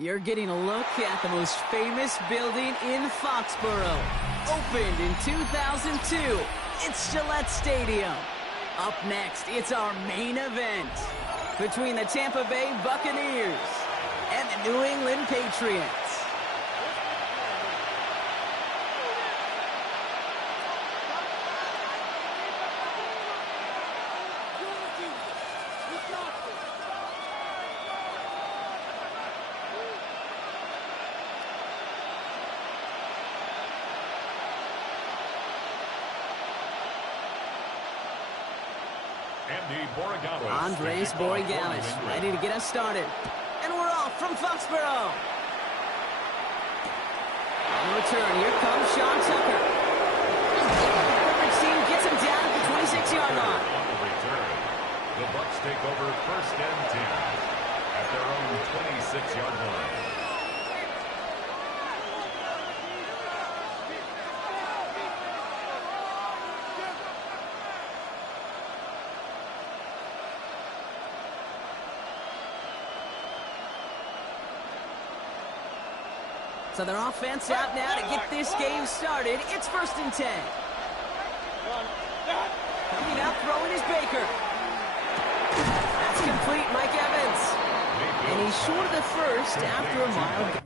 You're getting a look at the most famous building in Foxborough. Opened in 2002, it's Gillette Stadium. Up next, it's our main event between the Tampa Bay Buccaneers and the New England Patriots. Andres Borregales ready to get us started. And we're off from Foxborough. On the return, here comes Sean Tucker. Perfect team gets him down at the 26-yard line. On the return, the Bucs take over 1st and 10 at their own 26-yard line. So their offense out now to get this game started. It's 1st and 10. Coming out throwing is Baker. That's complete, Mike Evans. And he's short of the first after a mild.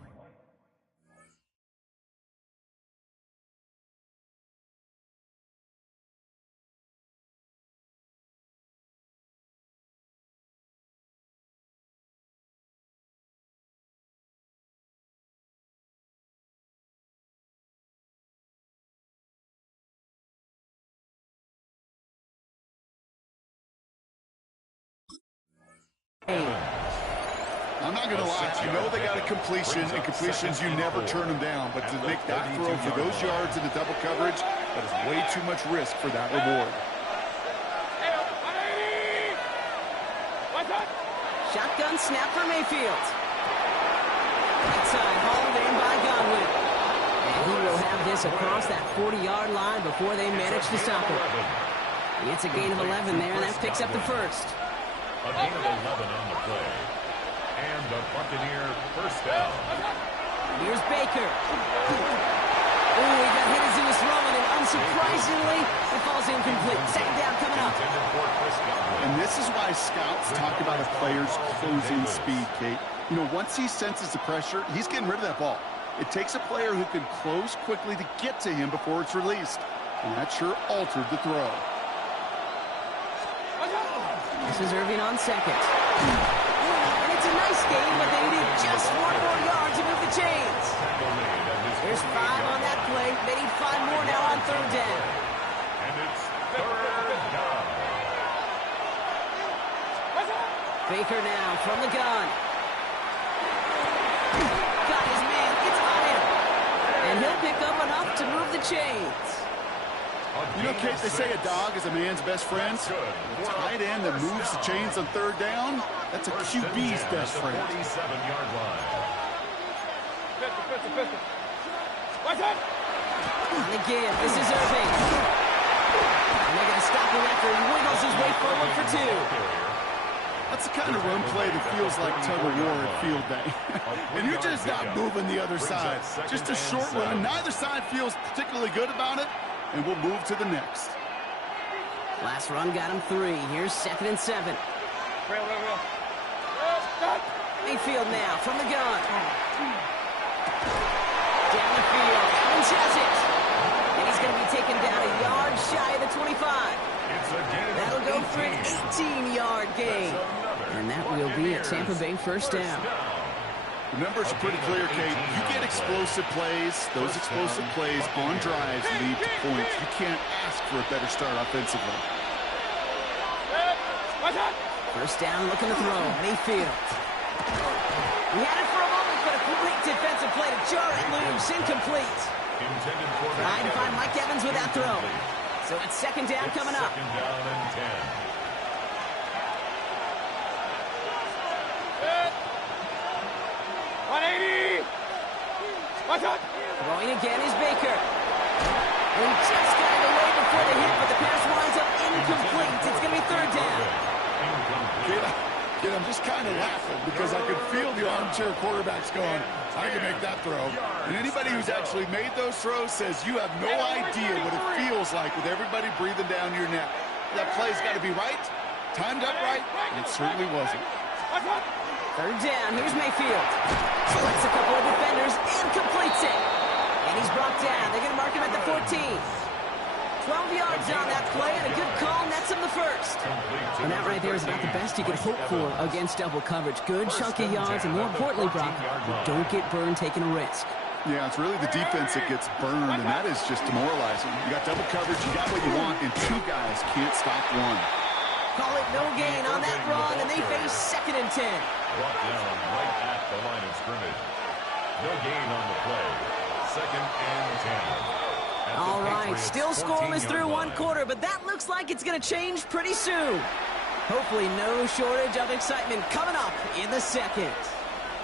I'm not going to lie. I know they got a completion, and completions, you never turn them down. But to make that throw for those yards into double coverage, that is way too much risk for that reward. Shotgun snap for Mayfield. Right side hauled in by Godwin. And he will have this across that 40-yard line before they manage to stop him. It's a gain of 11 there, and that picks up the first. A gain of 11 on the play. And the Buccaneer 1st down. Here's Baker. Ooh, he got hit as he was throwing, and unsurprisingly, it falls incomplete. 2nd down coming up. And this is why scouts talk about a player's closing speed, Kate. You know, once he senses the pressure, he's getting rid of that ball. It takes a player who can close quickly to get to him before it's released. And that sure altered the throw. This is Irving on 2nd. And it's a nice game, but they need just 4 more yards to move the chains. There's 5 on that play. They need 5 more now on 3rd down. And it's 3rd down. Baker now from the gun. Got his man. It's on him. And he'll pick up enough to move the chains. You know, Kate, they say a dog is a man's best friend. A tight end that moves the chains on 3rd down, that's a QB's best friend. 47-yard line. And again, this is Irving. And they're going to stop him after he wiggles his way forward for 2. That's the kind of run play that feels like tug-of-war at field day. And you're just not moving the other side. Just a short run. Neither side feels particularly good about it. And we'll move to the next. Last run got him 3. Here's 2nd and 7. Mayfield now from the gun. Down the field. Evans has it. And he's going to be taken down a yard shy of the 25. That'll go for an 18-yard gain. And that will be a Tampa Bay first down. The numbers are pretty clear, Kate. You get explosive plays. Those explosive plays on drives lead to points. You can't ask for a better start offensively. First down, looking to throw. Mayfield. He had it for a moment, but a great defensive play to jar it loose. Incomplete. Trying to find Mike Evans with that throw. So it's second down coming up. Second down and 10. Throwing again is Baker. And he just got it away before the hit, but the pass winds up incomplete. It's going to be third down. Kid, I'm just kind of laughing because I could feel the armchair quarterbacks going, I can make that throw. And anybody who's actually made those throws says you have no idea what it feels like with everybody breathing down your neck. That play's got to be right, timed up right, and it certainly wasn't. Third down, here's Mayfield. Selects a couple of defenders and completes it. And he's brought down. They're going to mark him at the 14. 12 yards on that play, and a good call nets him the first. And that right there is about the best you could hope for against double coverage. Good chunky yards, and more importantly, Brock, you don't get burned taking a risk. Yeah, it's really the defense that gets burned, and that is just demoralizing. You got double coverage, you got what you want, and two guys can't stop one. Call it no gain on that run, and they face second and 10. Brought down right at the line of scrimmage. No gain on the play. Second and 10. All right, still scoreless through one quarter, but that looks like it's going to change pretty soon. Hopefully no shortage of excitement coming up in the second.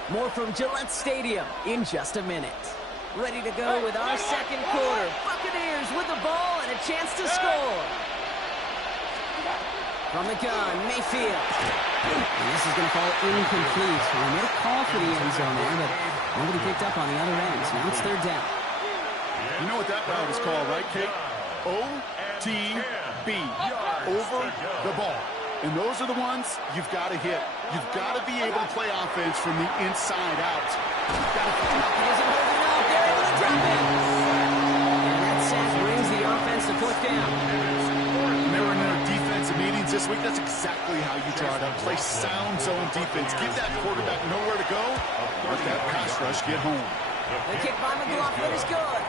More from Gillette Stadium in just a minute. Ready to go with our second quarter. Buccaneers with the ball and a chance to score. From the gun, Mayfield. And this is going to fall incomplete. They made a call for the end zone there, but nobody picked up on the other end. So now it's third down. You know what that route is called, right, Kate? OTB, over the ball. And those are the ones you've got to hit. You've got to be able to play offense from the inside out. You've got to He isn't holding up. They're able to drop it. And that sack brings the offense to fourth down. When they were in their defensive meetings this week, that's exactly how you draw it up. Play sound zone defense. Give that quarterback nowhere to go. Let that pass rush get home. The kick by McLaughlin is good.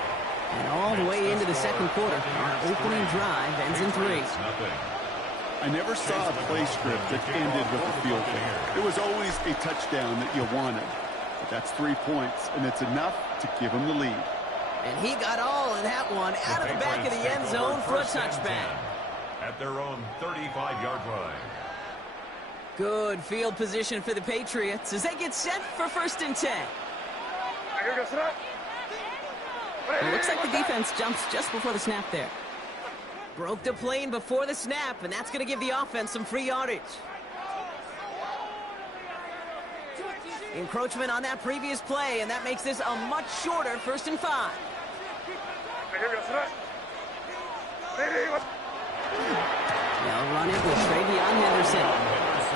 And all the way into the second quarter, our opening drive ends in 3. I never saw a play script that ended with a field goal. It was always a touchdown that you wanted. But that's 3 points, and it's enough to give them the lead. And he got all in that one out of the back of the end zone for a touchback. At their own 35-yard line. Good field position for the Patriots as they get set for first and 10. It looks like the defense jumps just before the snap there. Broke the plane before the snap, and that's going to give the offense some free yardage. Encroachment on that previous play, and that makes this a much shorter first and 5. They'll run it with Travion Henderson.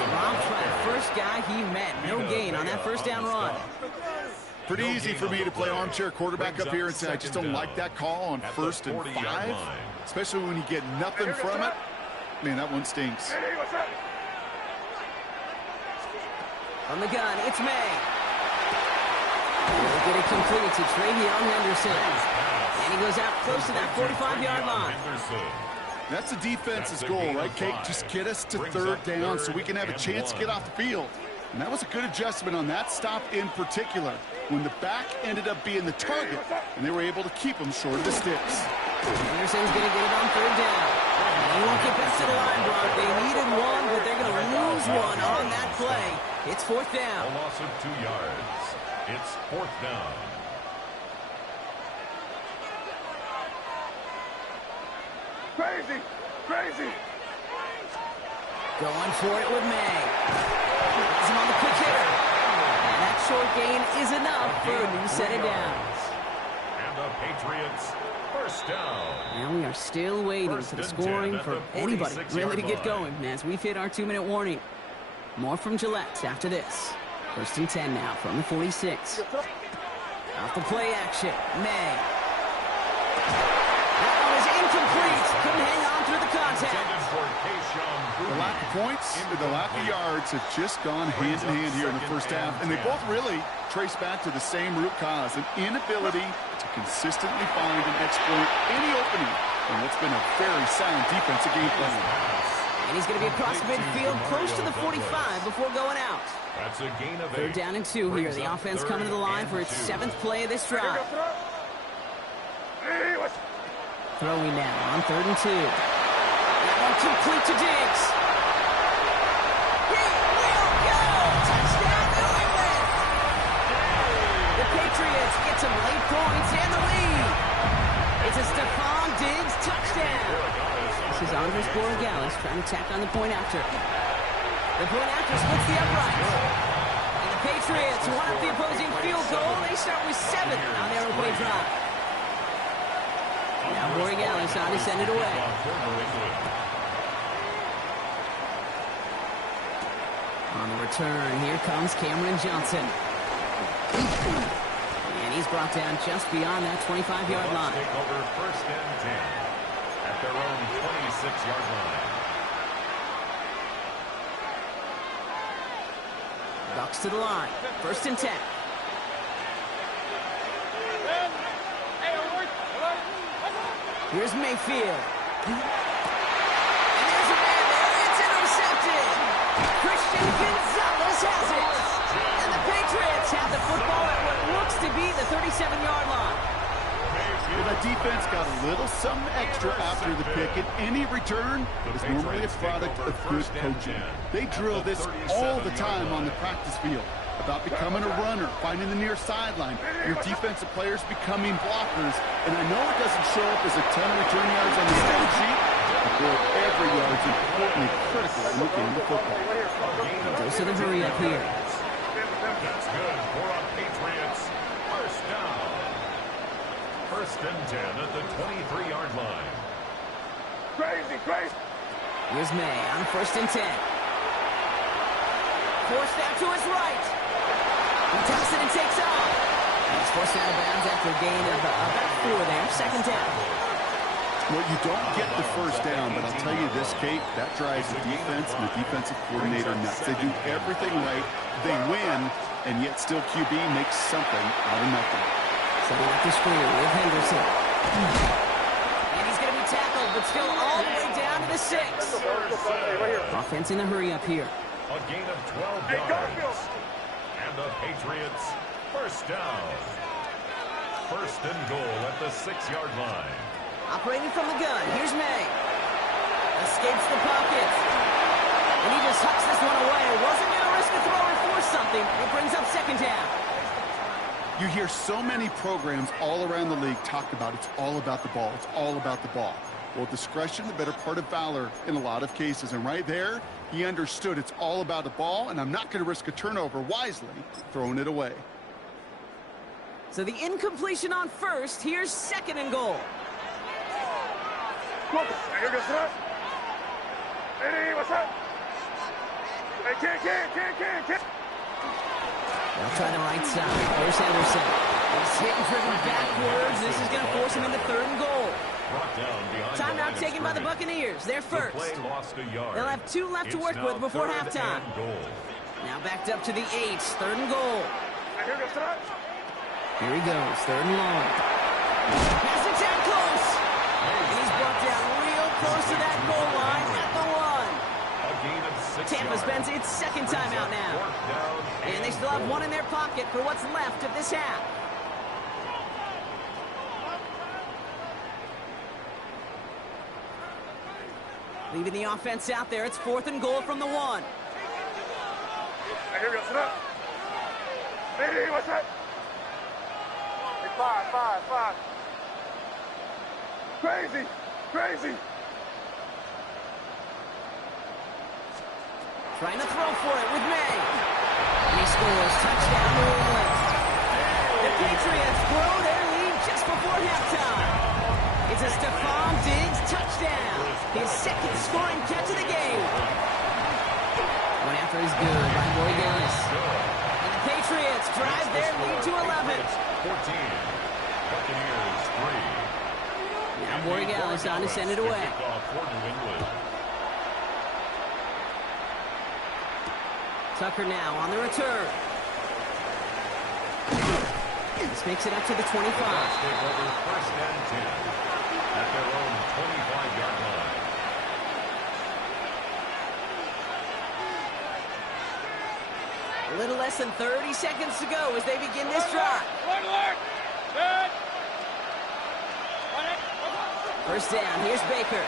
Dropped by the first guy he met. No gain on that first down run. Pretty easy for me to play armchair quarterback up here and say I just don't like that call on first and 5. Especially when you get nothing from it. Man, that one stinks. From the gun, it's May. He'll get it complete to Travion Henderson. And he goes out close to that 45-yard line. That's the defense's goal, right, Kate? Just get us to third down so we can have a chance to get off the field. And that was a good adjustment on that stop in particular, when the back ended up being the target, and they were able to keep him short of the sticks. Henderson's going to get it on third down. They won't get back to the line, Brock. They needed one, but they're going to lose one on that play. It's fourth down. A loss of 2 yards. It's fourth down. Crazy! Crazy! Going for it with May. Has him on the quick hitter. And that short gain is enough for a new set of downs. And the Patriots first down. And we are still waiting for the scoring for anybody really to get going as we've hit our 2-minute warning. More from Gillette after this. First and 10 now from the 46. Off the play action, May. That one was incomplete. Couldn't hang on through the contact. The lack of points and the lack of yards have just gone hand in hand here in the first half, and they both really trace back to the same root cause, an inability to consistently find and exploit any opening in what's been a very sound defensive game plan. And he's going to be across midfield, close to the 45 before going out. That's a gain of 3rd down and 2 here. The offense coming to the line for its 7th play of this drive. Throwing now on 3rd and 2. That one complete to Diggs. He will go! Touchdown, New England! The Patriots get some late points and the lead. It's a Stephon Diggs touchdown. This is Andres Borregales trying to tack on the point after. The point after splits the upright. And the Patriots want up the opposing field goal. They start with 7 on their opening drive. Now Borregales on to send it away. On the return, here comes Cameron Johnson. And he's brought down just beyond that 25-yard line. Take over 1st and 10 at their own 26-yard line. Bucks to the line. 1st and 10. Here's Mayfield. And there's a man there. It's intercepted. Christian Gonzalez has it. And the Patriots have the football at what looks to be the 37-yard line. Well, that defense got a little something extra after the pick, and any return is normally a product of good coaching. They drill this all the time on the practice field about becoming a runner, finding the near sideline, your defensive players becoming blockers, and I know it doesn't show up as a ton of return yards on the stat sheet, but boy, every yard is importantly critical in the game of football. Goes to the hurry up here. That's good for a Patriots 1st down. 1st and 10 at the 23-yard line. Crazy. Here's May on 1st and 10. Forced out to his right. He tucks it and takes off. He's forced out of bounds after a gain of about 4 there. 2nd down. Well, you don't get the 1st down, but I'll tell you this, Kate, that drives the defense and the defensive coordinator nuts. They do everything right, they win, and yet still QB makes something out of nothing. Setting up the screen with Henderson. And he's going to be tackled, but still all the way down to the 6. Offense in a hurry up here. A gain of 12 yards. And the Patriots 1st down. 1st and goal at the 6-yard line. Operating from the gun. Here's May. Escapes the pocket. And he just hucks this one away. Wasn't going to risk a throw or force something. It brings up 2nd down. You hear so many programs all around the league talk about it's all about the ball. It's all about the ball. Well, discretion, the better part of valor in a lot of cases. And right there, he understood it's all about the ball, and I'm not going to risk a turnover wisely, throwing it away. So the incompletion on 1st. Here's 2nd and goal. They'll try the right side. Here's Henderson. He's hit and driven backwards. This is going to force him into 3rd and goal. Timeout taken by the Buccaneers. They're first. They'll have 2 left to work with before halftime. Now backed up to the 8. 3rd and goal. Here he goes. 3rd and long. Pass it down close. And he's brought down real close to that goal line at the 1. Tampa spends its 2nd time out now. And they still have 1 in their pocket for what's left of this half. Leaving the offense out there. It's 4th and goal from the 1. Five. Crazy. Trying to throw for it with May. And he scores. Touchdown, New England. The Patriots grow their lead just before halftime. It's a Stephon Diggs touchdown. His 2nd scoring catch of the game. One after is good by Borregales. And the Patriots drive their lead to 11. 14. Buccaneers 3. Now Borregales on to send it away. Tucker now on the return. This makes it up to the 25. First and 10 at their own 25-yard line. A little less than 30 seconds to go as they begin this drive. First down, here's Baker.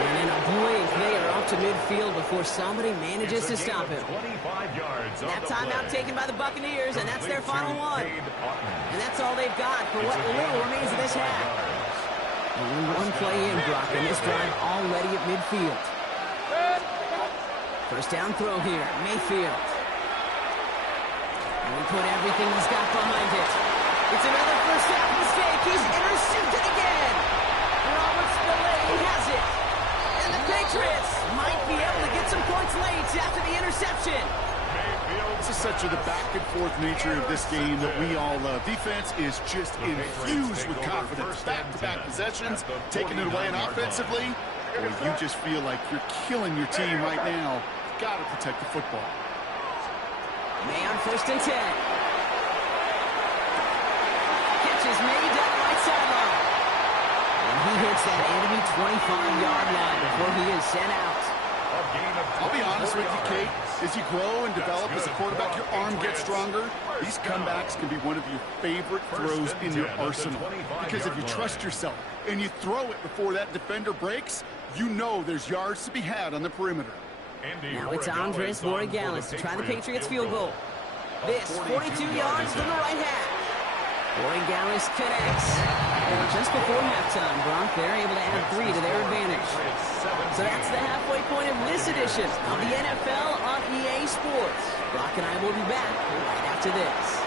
And in a blink, they are up to midfield before somebody manages to stop him. 25 yards. That timeout taken by the Buccaneers, and that's their final one. And that's all they've got for what little remains of this half. Only one play in, Brock, and this drive already at midfield. First down throw here, Mayfield. And we put everything he's got behind it. It's another first half mistake. He's intercepted again. Robert Spillane has it. And the Patriots might be able to get some points late after the interception. This is such the back-and-forth nature of this game that we all love. Defense is just infused with confidence. Back-to-back possessions, taking it away, and offensively, boy, you just feel like you're killing your team right now. Got to protect the football. May on first and 10. Catch is made down the right sideline. And he hits that enemy 25-yard line before he is sent out. I'll be honest with you, Kate. As you grow and develop as a quarterback, your arm gets stronger. These comebacks can be one of your favorite throws in your arsenal. Because if you trust yourself and you throw it before that defender breaks, you know there's yards to be had on the perimeter. Now it's Andres Borregales to try the Patriots field goal. This, 42 yards to the right half. Borregales connects. And just before halftime, Brock, they're able to add 3 to their advantage. So that's the halfway point of this edition of the NFL on EA Sports. Brock and I will be back right after this.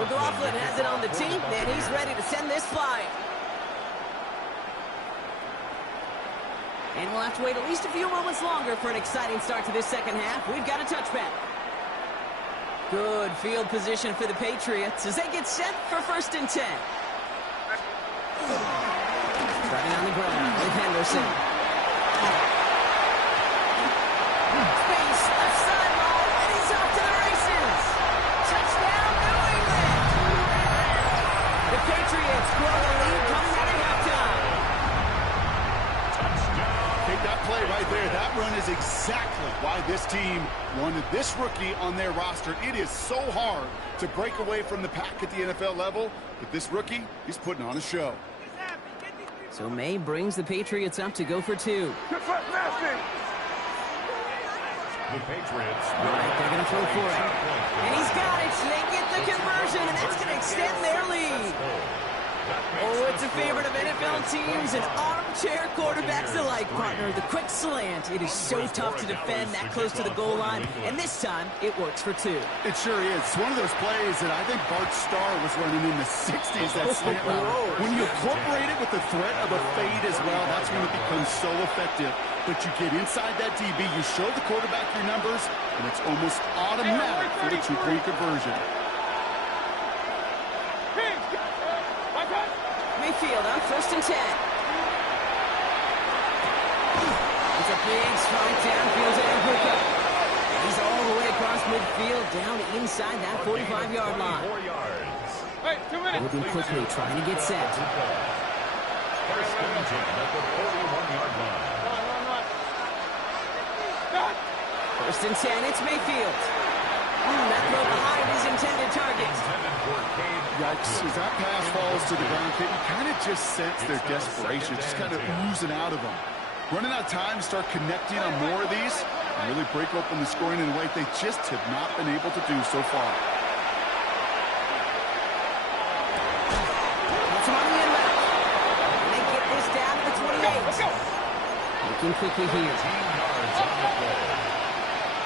McLaughlin has it on the tee, and he's ready to send this flying. And we'll have to wait at least a few moments longer for an exciting start to this second half. We've got a touchback. Good field position for the Patriots as they get set for first and 10. Driving on the ground with Henderson. Space, left sideline, and he's off to the races. Touchdown, New England. The Patriots grow the lead coming out of halftime. Take that play right there. That run is exactly why this team wanted this rookie on their roster. It is so hard to break away from the pack at the NFL level, but this rookie, he's putting on a show. So May brings the Patriots up to go for 2. The Patriots. Right, they're going to throw for it. And he's got it. They get the conversion, and that's going to extend their lead. Oh, it's a favorite of NFL teams and armchair quarterbacks alike, partner. The quick slant. It is so tough to defend that close to the goal line, and this time it works for 2. It sure is. It's one of those plays that I think Bart Starr was running in the 60s, that slant route. When you incorporate it with the threat of a fade as well, that's when it becomes so effective. But you get inside that DB, you show the quarterback your numbers, and it's almost automatic for the 2-point conversion. Mayfield on first and 10. It's a big strong downfield to Hooker. And he's all the way across midfield down inside that 45-yard line. 4 yards. Moving quickly, trying to get set. First and 10 at the 41-yard line. First and 10, it's Mayfield. That throw behind his intended target. Yikes, as that pass falls to the ground, you kind of just sense their desperation, just kind of oozing out of them. Running out of time to start connecting on more of these and really break open the scoring in a way they just have not been able to do so far. That's him on the inbound. And they get Let's go. Looking quickly here. 18 yards on the play.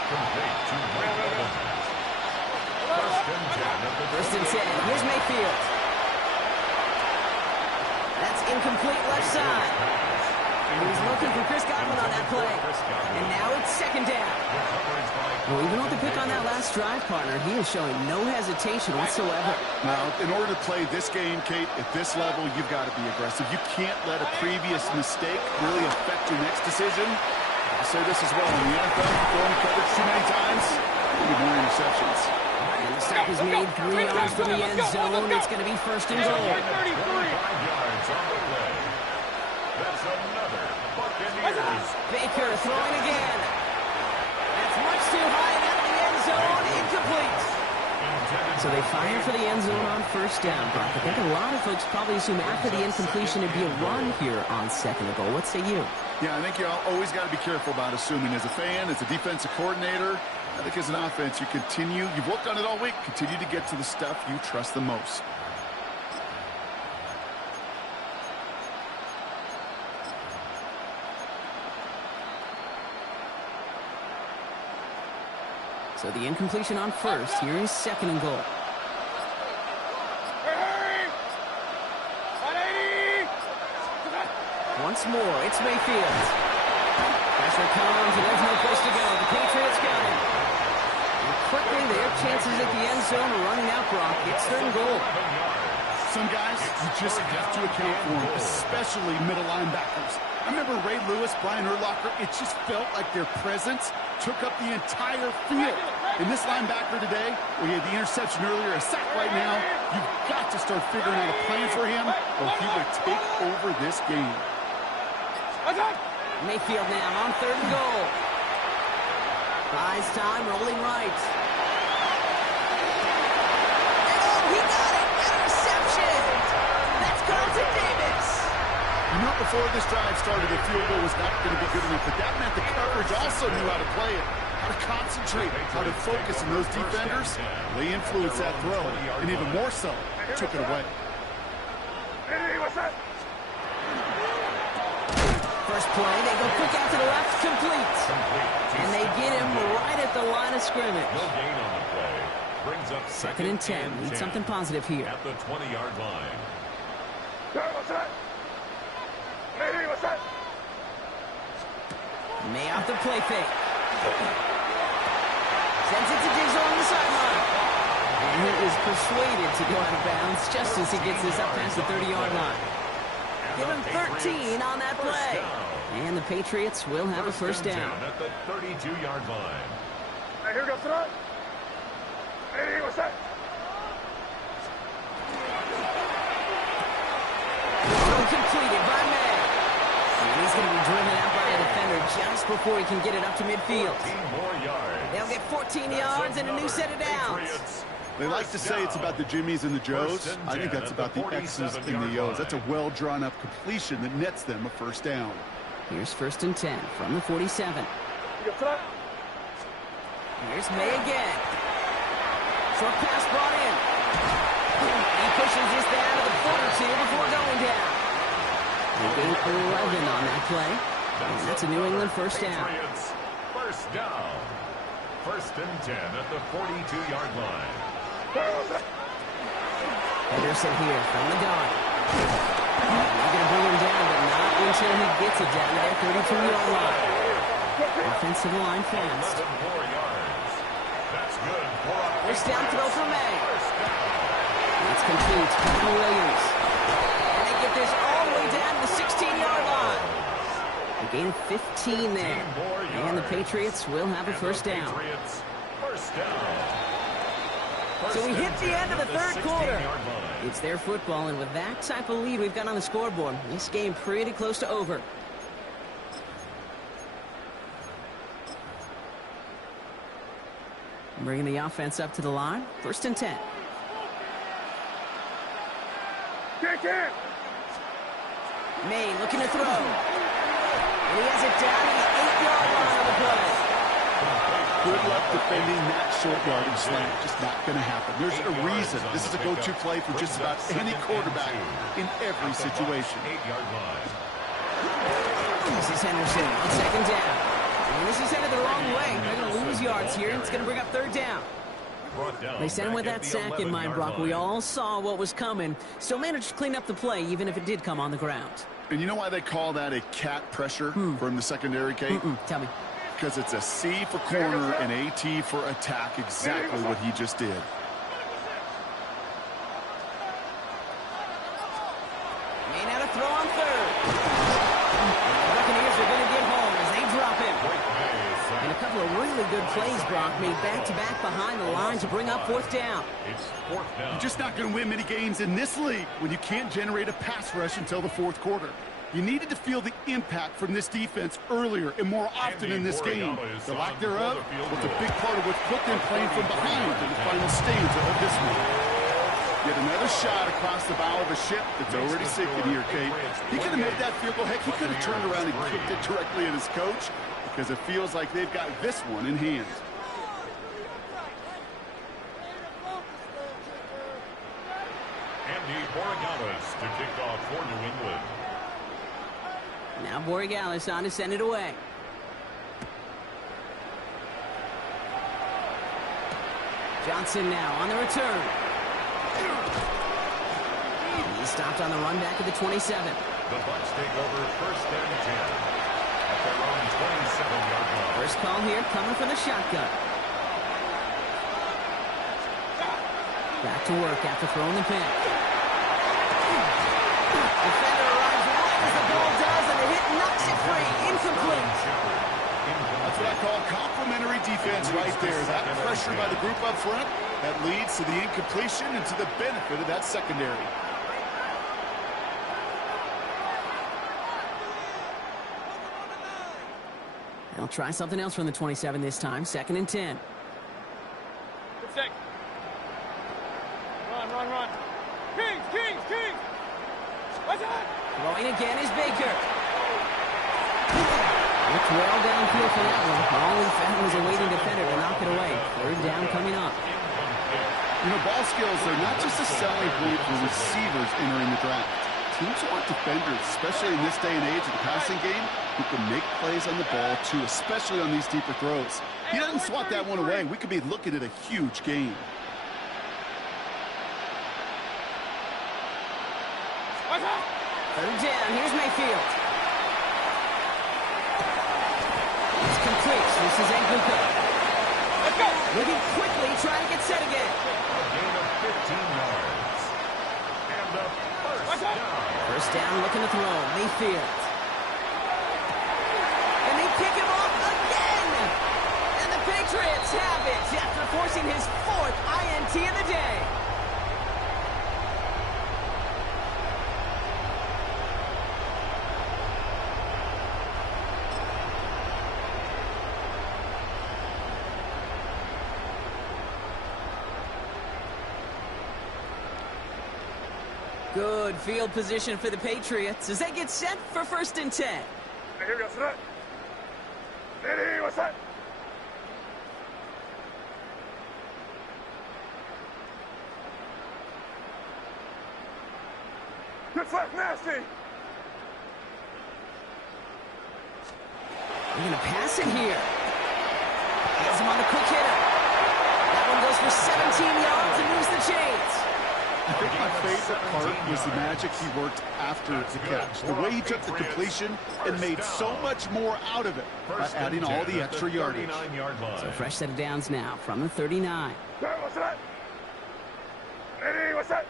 Complete to Mike Evans. First and 10. Here's Mayfield. That's incomplete left side. He's looking for Chris Godwin on that play. And now it's second down. Well, even with the pick on that last drive, partner, he is showing no hesitation whatsoever. Now, in order to play this game, Kate, at this level, you've got to be aggressive. You can't let a previous mistake really affect your next decision. I'll say this as well. In the NFL, throwing coverage too many times, you get more interceptions. And the stop is made 3 yards from the end zone. It's going to be first and goal. 25 yards on the play. That's another Buccaneers. Baker throwing again. That's much too high and out of the end zone. Incomplete. So they fire for the end zone on first down, Brock. I think a lot of folks probably assume after the incompletion it'd be a run here on second and goal. What say you? Yeah, I think you always got to be careful about assuming. As a fan, as a defensive coordinator, I think as an offense, you've worked on it all week, continue to get to the stuff you trust the most. So the incompletion on first. Here is second and goal. Once more, it's Mayfield. Pressure comes, and there's no place to go. The Patriots got him. And quickly, their chances at the end zone are running out, Brock. It's third and goal. Some guys, you just have to account for them, especially middle linebackers. I remember Ray Lewis, Brian Urlacher, it just felt like their presence took up the entire field. And this linebacker today, we had the interception earlier, a sack right now, you've got to start figuring out a plan for him, or he will take over this game. Mayfield now on third and goal. Buys time, rolling right. Oh, he got it! Interception! That's Carlton Davis! You know, before this drive started, the field goal was not going to be good enough, but that meant the coverage also knew how to play it, how to concentrate, how to focus, and those defenders, they influenced that throw, and even more so, took it away. Hey, what's that? First play, they go quick out to the left, complete. And they get him right at the line of scrimmage. No gain on the play. Brings up Second and 10. Need something positive here. At the 20-yard line. Hey, what's that? Hey, what's that? May off the play fake. Sends it to Dizzle on the sideline. And he is persuaded to go out of bounds just as he gets this up past the 30-yard line. Give him 13 on that play. And the Patriots will have a first down. At the 32-yard line. Hey, here goes tonight. Hey, what's that? Completed by May. And he's going to be driven out by a defender just before he can get it up to midfield. 14 more yards. They'll get 14 yards and a new set of downs. They like to say it's about the Jimmies and the Joes. I think that's about the X's and the O's. That's a well-drawn-up completion that nets them a first down. Here's first and 10 from the 47. Here's May again. Short pass brought in. He pushes this down to the 42 before going down. They gain 11 on that play. And that's a New England first down. First down. First and 10 at the 42-yard line. Henderson here from the gun. They're going to bring him down, but not until he gets it down to that 32-yard line. Offensive line fast. 11 more yards. That's good. First down throw for May. It's complete. Kevin Williams. And they get this all the way down to the 16-yard line. A gain of 15 there. And the Patriots will have a first down. First down. So we hit the end of the third quarter. It's their football, and with that type of lead we've got on the scoreboard, this game pretty close to over. Bringing the offense up to the line. First and 10. May looking to throw. And he has it down to the 8-yard line on the play. Good luck defending that short yardage slant. Just not going to happen. There's a reason. This is a go-to play for just about any quarterback in every situation. 8-yard line. This is Henderson on second down. And this is headed the wrong way. They're going to lose yards here, and it's going to bring up third down. They sent him with that sack in mind, Brock. We all saw what was coming. Still managed to clean up the play, even if it did come on the ground. And you know why they call that a cat pressure from the secondary, Kate? Tell me. Because it's a C for corner and a T for attack, exactly what he just did. May now to throw on third. The Buccaneers are going to get home as they drop him. And a couple of really good plays, Brock, made back-to-back behind the line to bring up fourth down. It's fourth down. You're just not going to win many games in this league when you can't generate a pass rush until the fourth quarter. You needed to feel the impact from this defense earlier and more often in this game. The lack thereof was a big part of what put them playing from behind in the final stage of this one. Yet another shot across the bow of a ship that's already sinking here, Kate. He could have made that field goal. Heck, he could have turned around and kicked it directly at his coach, because it feels like they've got this one in hand. Andy Borregales to kick off for New England. Now Borregales on to send it away. Johnson now on the return. He stopped on the run back at the 27. The Bucs take over first and 10 at their own 27-yard line. First call here coming from the shotgun. Back to work after throwing the pin. Defender arrives right as the ball does, and the hit knocks it free. Incomplete. That's what I call complimentary defense right there. That pressure by the group up front, that leads to the incompletion and to the benefit of that secondary. They'll try something else from the 27 this time. Second and 10. Run. Kings! What's that? Throwing again is Baker. Looked well downfield for that one. All he found was a waiting defender to knock it away. Third down coming up. You know, ball skills are not just a selling point for receivers entering the draft. Teams want defenders, especially in this day and age of the passing game, who can make plays on the ball, too, especially on these deeper throws. He doesn't swat that one away. We could be looking at a huge game. Third down. Here's Mayfield. It's complete. This is Nguka. Let's go! Moving quickly, trying to get set again. A gain of 15 yards. And a first down. First down, looking to throw. Mayfield. And they pick him off again. And the Patriots have it after forcing his fourth INT of the day. Good field position for the Patriots as they get set for first and 10. Here we go, set. Ready, what's that? Good flat, nasty! They're going to pass it here. Has him on a quick hitter. That one goes for 17 yards and moves the chains. I think my favorite part was the magic he worked after the catch. The way he took the completion and made so much more out of it by adding all the extra yardage. So fresh set of downs now from the 39. What's that? Ready, what's that?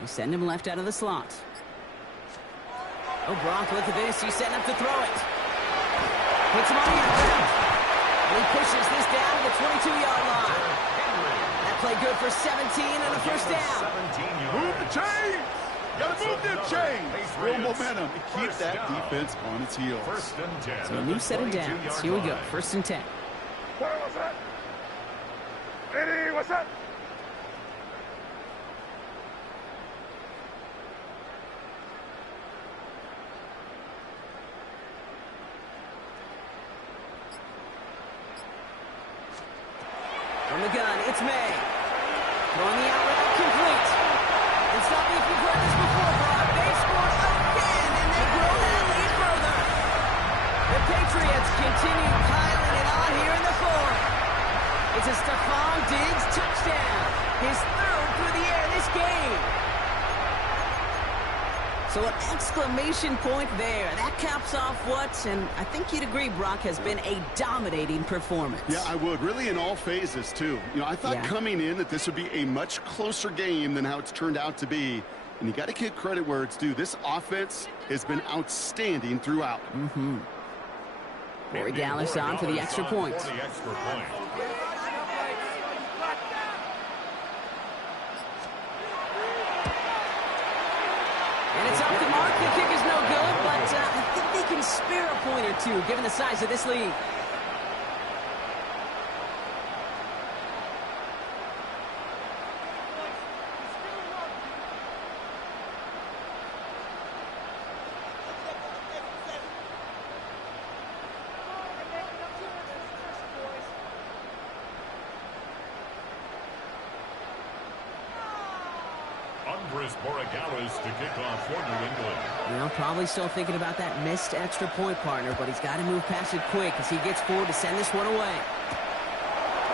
They send him left out of the slot. Oh, Brock, look at this. He's setting up to throw it. Puts him on the ground. And he pushes this down to the 22-yard line. That play good for 17 and a first down. Move the chains! Gotta move them chains! Real momentum to keep that defense on its heels. First and 10. So a new set of downs. Here we go. First and 10. What's that? Ready, what's that? From the gun, it's May. Throwing the out route complete. And stop me if you've heard this before, Brock. They scored again, and they grow that lead further. The Patriots continue piling it on here in the fourth. It's a Stephon Diggs touchdown. His third through the air this game. So an exclamation point there. That caps off what, and I think you'd agree, Brock, has been a dominating performance. Yeah, I would. Really in all phases, too. You know, I thought coming in that this would be a much closer game than how it's turned out to be. And you got to give credit where it's due. This offense has been outstanding throughout. Corey Dallas on for the extra point. And it's off the mark. The kick is no good, but I think they can spare a point or two, given the size of this lead. To kick off for New England. Well, probably still thinking about that missed extra point, partner, but he's got to move past it quick as he gets forward to send this one away.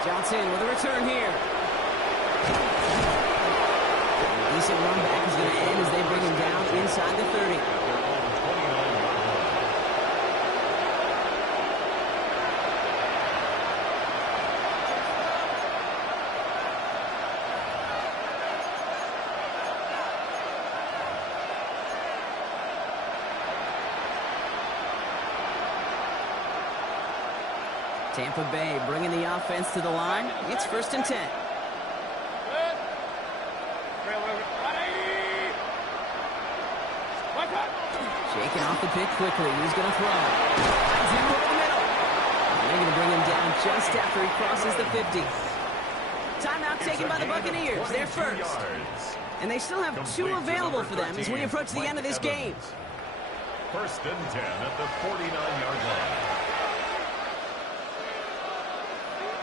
Johnson with a return here. A decent run back is going to end as they bring him down inside the 30. Tampa Bay bringing the offense to the line. It's 1st and 10. Shaking off the pick quickly. He's going to throw. Finds him over the middle. And they're going to bring him down just after he crosses the 50. Timeout taken by the Buccaneers. They're first. And they still have 2 available for them as we approach the end of this game. 1st and 10 at the 49-yard line.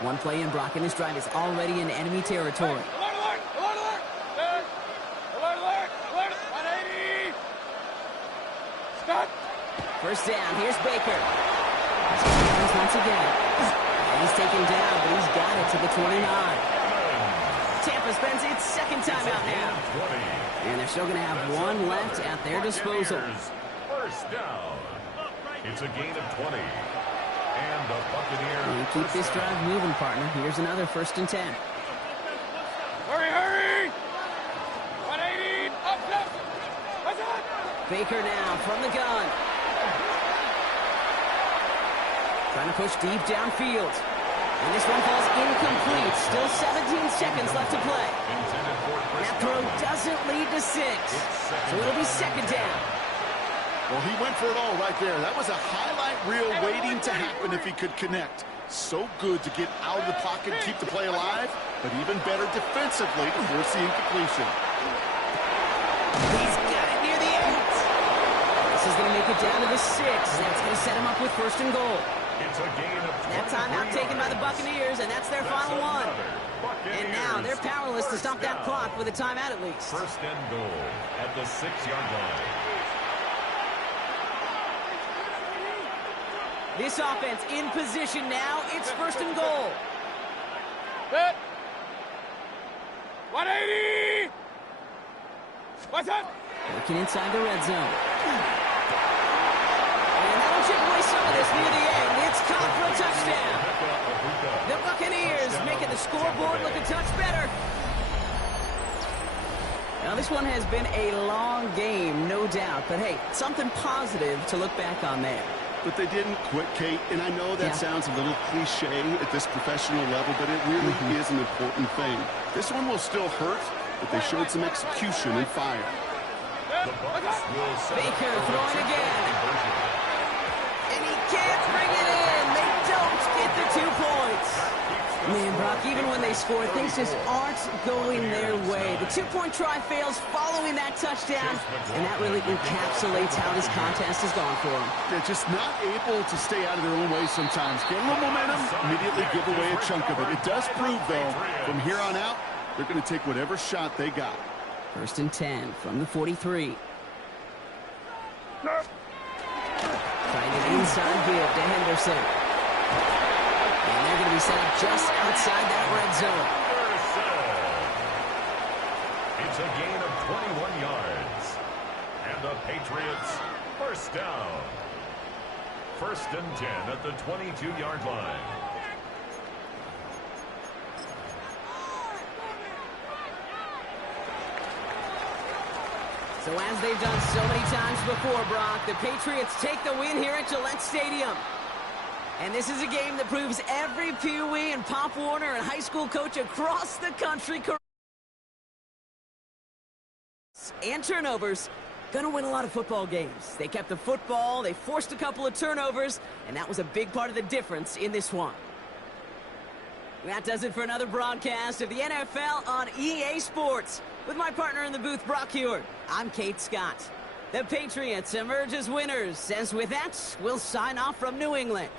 One play in, Brock, and this drive is already in enemy territory. First down, here's Baker. Once again. And he's taken down, but he's got it to the 29. Tampa spends its second timeout now. And they're still going to have one left at their disposal. First down. It's a gain of 20. And the Buccaneers keep this drive moving, partner. Here's another 1st and 10. Hurry! 180! Up! What's up? Baker now from the gun. Trying to push deep downfield. And this one falls incomplete. Still 17 seconds left to play. That throw doesn't lead to 6. So it'll be 2nd down. Well, he went for it all right there. That was a highlight reel waiting to happen if he could connect. So good to get out of the pocket, keep the play alive, but even better defensively to force the incompletion. He's got it near the 8. This is going to make it down to the 6. That's going to set him up with 1st and goal. It's a gain of 20. That timeout taken by the Buccaneers, and that's their final one. And now they're powerless to stop that clock with a timeout at least. 1st and goal at the 6-yard line. This offense in position now. It's 1st and goal. Set. 180! What's up? Working inside the red zone. And that'll chip away some of this near the end. It's caught for a touchdown. The Buccaneers making the scoreboard look a touch better. Now, this one has been a long game, no doubt. But, hey, something positive to look back on there. But they didn't quit, Kate, and I know that sounds a little cliche at this professional level, but it really is an important thing. This one will still hurt, but they showed some execution and fire. Baker throwing again. And he can't bring it in. They don't get the 2 points. Man, Brock, even when they score, things just aren't going their way. The two-point try fails following that touchdown, and that really encapsulates how this contest has gone for them. They're just not able to stay out of their own way sometimes. Get a little momentum, immediately give away a chunk of it. It does prove, though, from here on out, they're going to take whatever shot they got. 1st and 10 from the 43. Trying an inside give to Henderson. And they're going to be set up just outside that red zone. It's a gain of 21 yards. And the Patriots, 1st down. 1st and 10 at the 22-yard line. So as they've done so many times before, Brock, the Patriots take the win here at Gillette Stadium. And this is a game that proves every Pee Wee and Pop Warner and high school coach across the country and turnovers going to win a lot of football games. They kept the football, they forced a couple of turnovers, and that was a big part of the difference in this one. That does it for another broadcast of the NFL on EA Sports. With my partner in the booth, Brock Heward, I'm Kate Scott. The Patriots emerge as winners, as with that, we'll sign off from New England.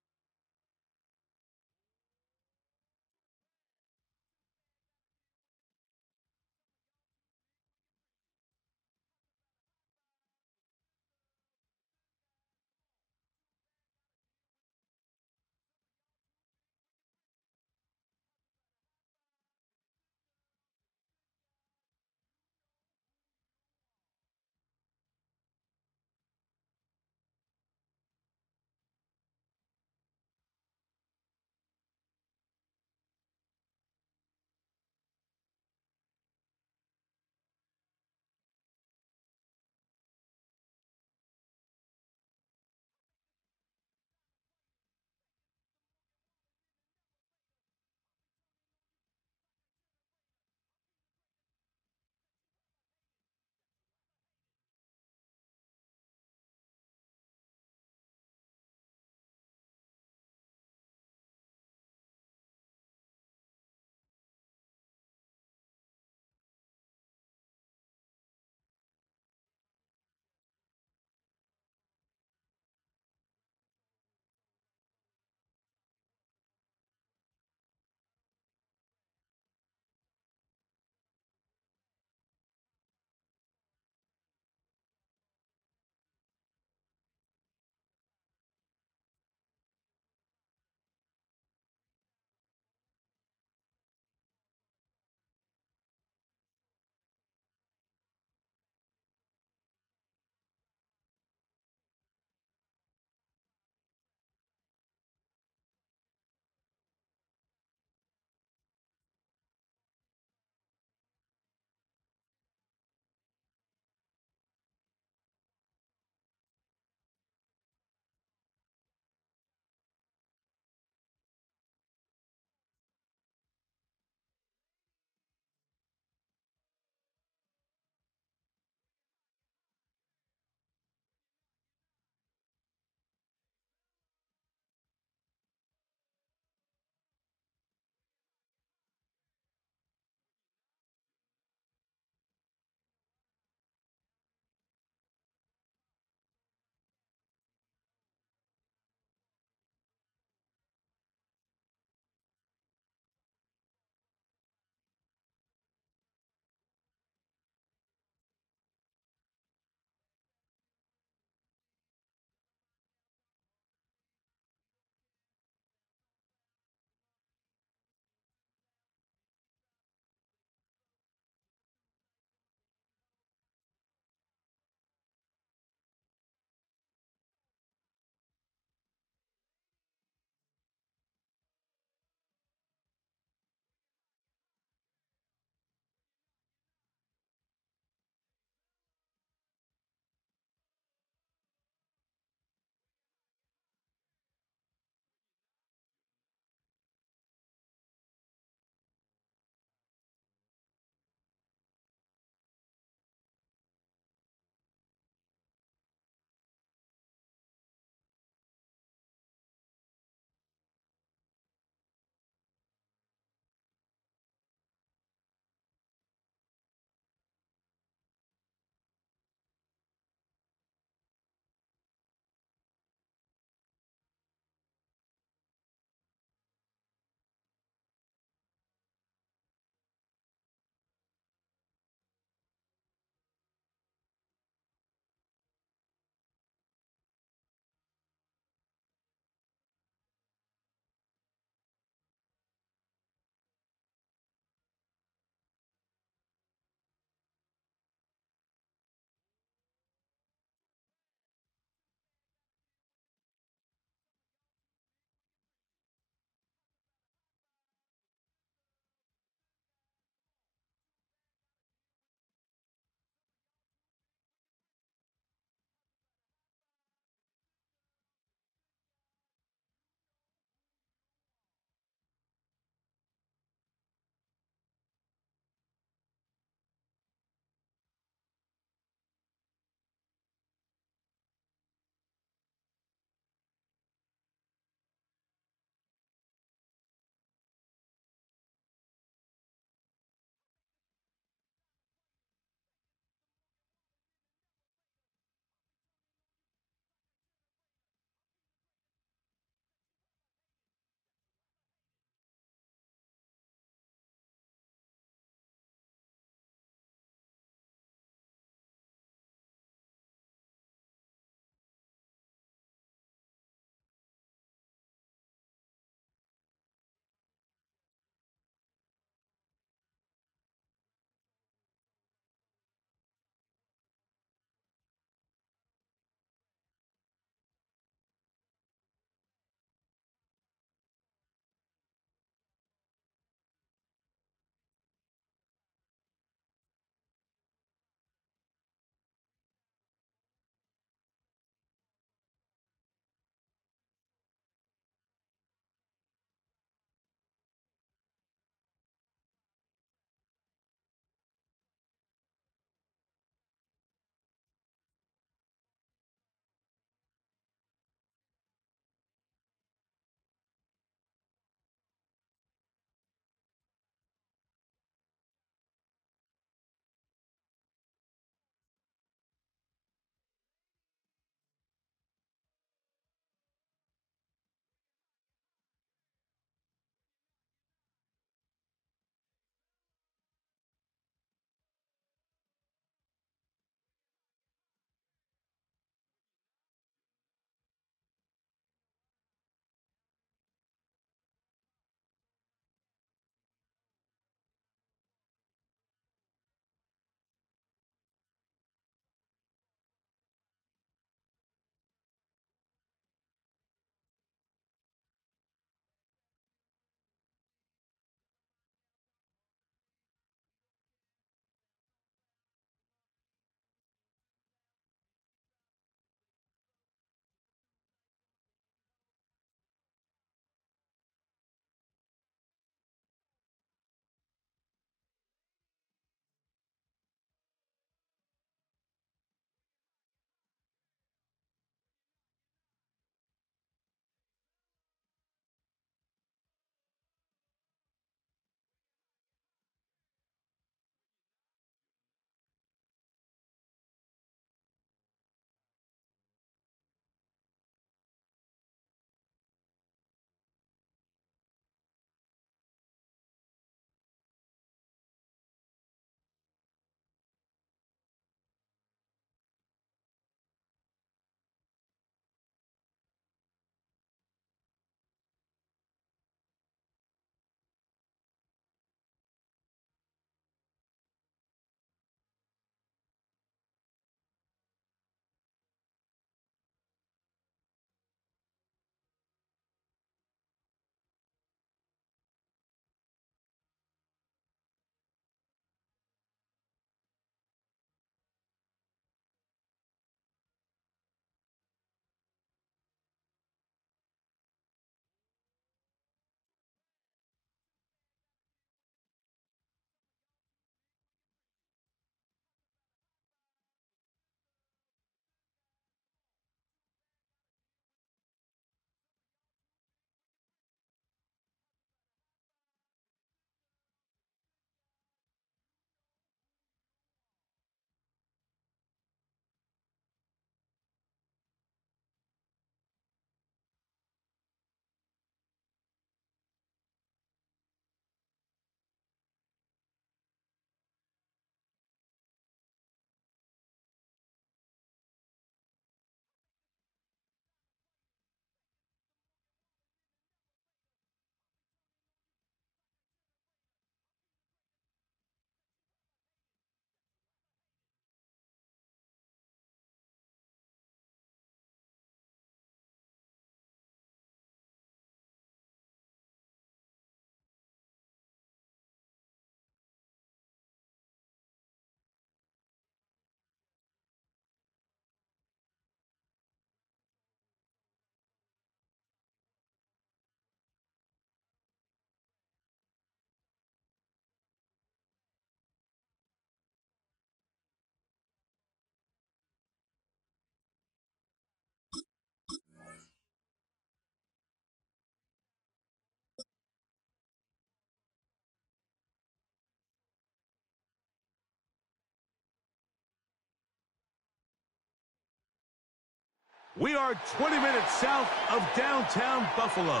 We are 20 minutes south of downtown Buffalo.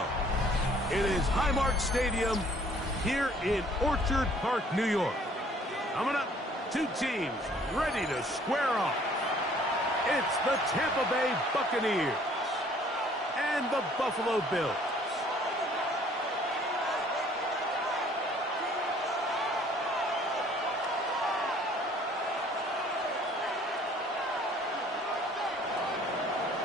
It is Highmark Stadium here in Orchard Park, New York. Coming up, two teams ready to square off. It's the Tampa Bay Buccaneers and the Buffalo Bills.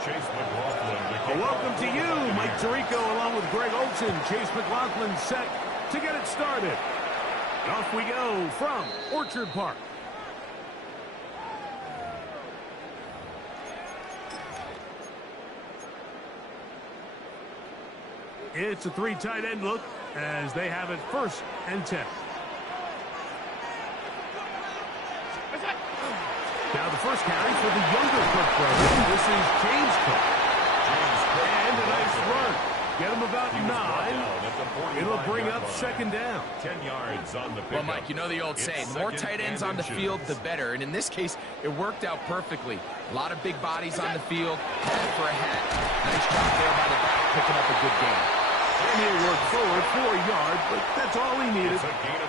Chase McLaughlin. Welcome to you, Mike Tirico, along with Greg Olson. Chase McLaughlin set to get it started. And off we go from Orchard Park. It's a three tight end look as they have it 1st and 10. Now the first carry for the younger Cook brothers. This is James Cook. And a nice run. Get him about 9. It'll bring up 2nd down. 10 yards on the pickup. Well, Mike, you know the old saying, the more tight ends on the field, the better. And in this case, it worked out perfectly. A lot of big bodies on the field, hat for a hat. Nice job there by the back, picking up a good game. And he'll work forward for a yard, but that's all he needed.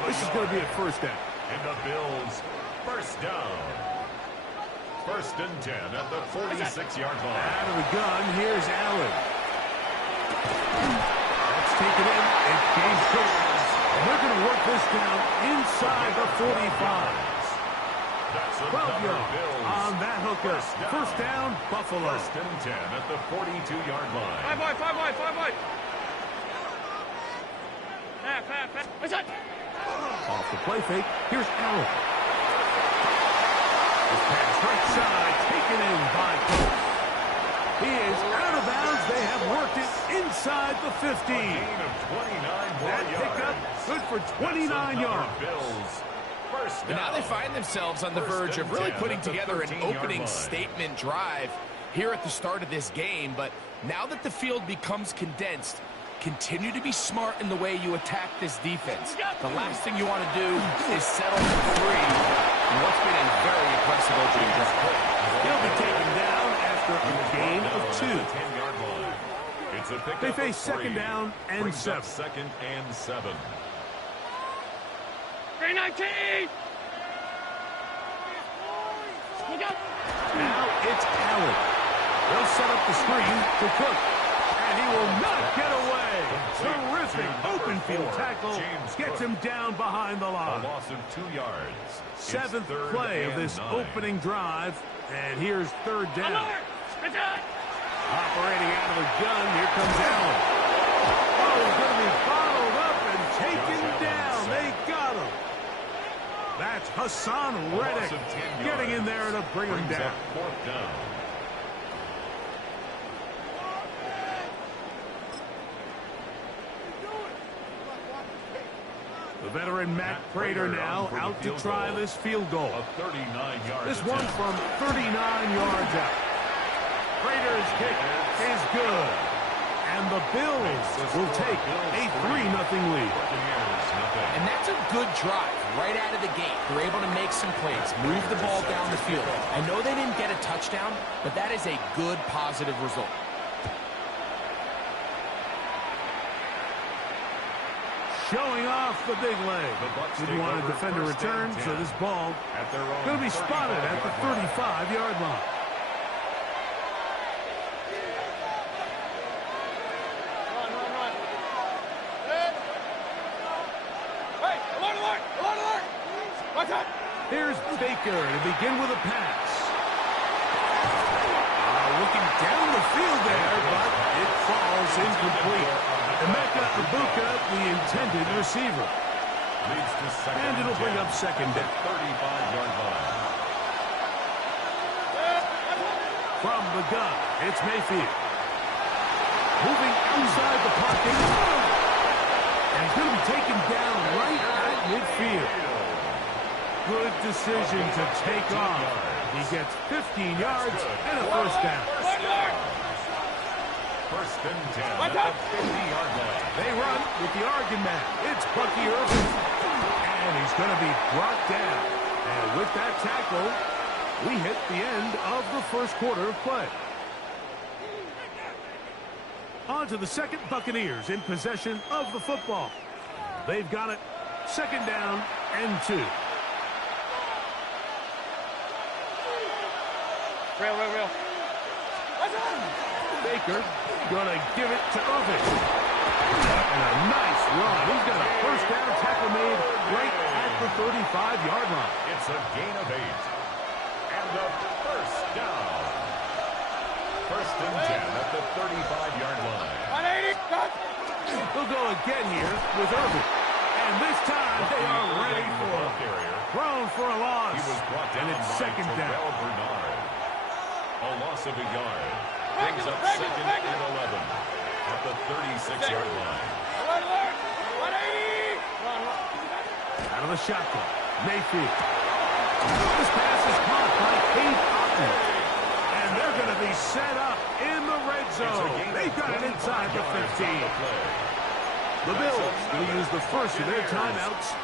This is going to be a 1st down. And the Bills, 1st down. 1st and 10 at the 46-yard line. Out of the gun, here's Allen. That's taken in. It's James Cook. And they're going to work this down inside the 45. That's 12 yards on that hooker. 1st down, Buffalo. 1st and 10 at the 42-yard line. 5 wide, 5 wide, 5 wide. Off the play fake, here's Allen. This pass right side, taken in by Cook. He is out of bounds. They have worked it inside the 15. That pickup, good for 29 yards. But now they find themselves on the verge of really putting together an opening statement drive here at the start of this game. But now that the field becomes condensed, continue to be smart in the way you attack this defense. The last thing you want to do is settle for 3 in what's been a very impressive opening drive. He'll be taken down after a gain of 2. They face 2nd down and 7. 2nd and 7. 319! Now it's Allen. They'll set up the screen to Cook. And he will not get away. Terrific open field tackle. Gets him down behind the A line. loss of 2 yards. 7th play of this opening drive. And here's 3rd down. Operating out of the gun, here comes Allen. Oh, he's going to be bottled up and taken down. They got him. That's Hassan Reddick getting in there to bring him down. 4th down. The veteran Matt Prater now out to try this field goal. A 39-yard This one from 39 yards out. Prater's kick is good. And the Bills will take a 3-0 lead. And that's a good drive right out of the gate. They're able to make some plays, move the ball down the field. I know they didn't get a touchdown, but that is a good, positive result. Showing off the big leg. Didn't want to defend a return, so this ball going to be spotted at the 35-yard line. Here's Baker to begin with a pass. Looking down the field there, but it falls incomplete. Emeka Ibuka, the intended receiver. And it'll bring up 2nd down. 35-yard line. From the gun, it's Mayfield. Moving inside the pocket. And going to be taken down right at midfield. Good decision to take off. He gets 15 yards and a 1st down. 1st and 10 at the 50-yard line. They run with the Oregon man. It's Bucky Irvin. And he's going to be brought down. And with that tackle, we hit the end of the 1st quarter of play. On to the second. Buccaneers in possession of the football. They've got it. Second down and 2. Real. Baker gonna give it to Irving. And a nice run. He's got a first down tackle made right at the 35-yard line. It's a gain of 8. And a first down. First and 10 at the 35-yard line. 180. They'll go again here with Irving. And this time they are ready for it. Thrown for a loss. He was brought down, and it's second down. Bernard. A loss of a yard. Brings up second and 11 at the 36-yard line. 180. Out of the shotgun. Mayfield. This pass is caught by Cade Otton. And they're going to be set up in the red zone. They've got it inside the 15. The Bills will use the first of their timeouts.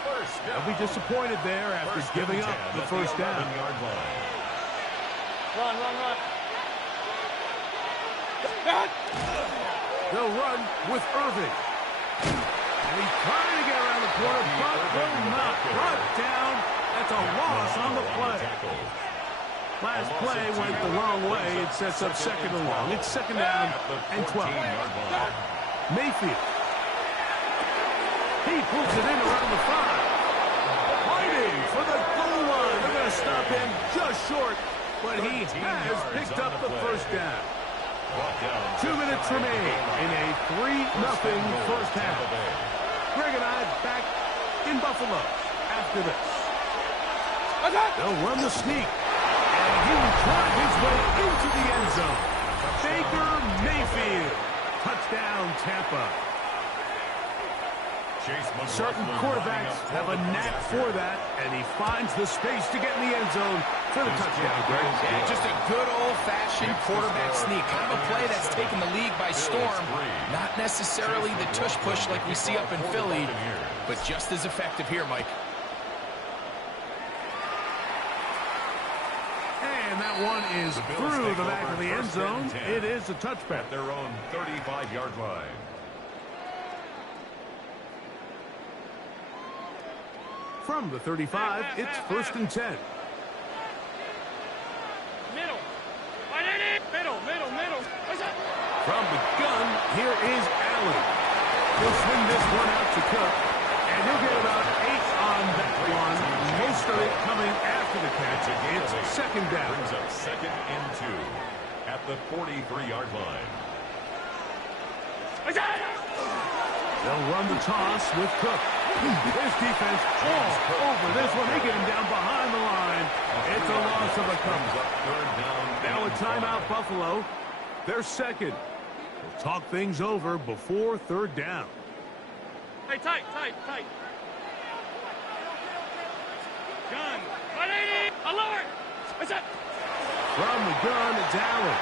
They'll be disappointed there after giving up the first down. Run. They'll run with Irving. And he's trying to get around the corner, but will not. Brought down. That's a loss on the play. Last play went the wrong way. It sets up second and long. It's second down and 12. Mayfield. He pulls it in around the 5. Fighting for the goal line. They're going to stop him just short, but he has picked up the first down. 2 minutes remain in a 3-0 first half. Greg and I back in Buffalo after this. They'll run the sneak. And he will drive his way into the end zone. Baker Mayfield. Touchdown, Tampa. Certain quarterbacks have a knack for that, and he finds the space to get in the end zone for the touchdown, Greg. Yeah, just a good old-fashioned quarterback sneak. Kind of a play that's taken the league by storm. Not necessarily the tush-push like we see up in Philly, but just as effective here, Mike. And that one is through the back of the end zone. It is a touchback. At their own 35-yard line. From the 35, it's first and 10. Middle. 180. Middle. From the gun, here is Allen. He'll swing this one out to Cook, and he'll get about 8 on that one. Most of it coming after the catch. It's second down. Brings up second and 2 at the 43-yard line. They'll run the toss with Cook. His defense all over this one. They get him down behind the line. It's a loss of a couple. Now a timeout, Buffalo. They're second. We'll talk things over before third down. Hey, tight. Gun. 180. Alert. What's that? From the gun, it's Allen.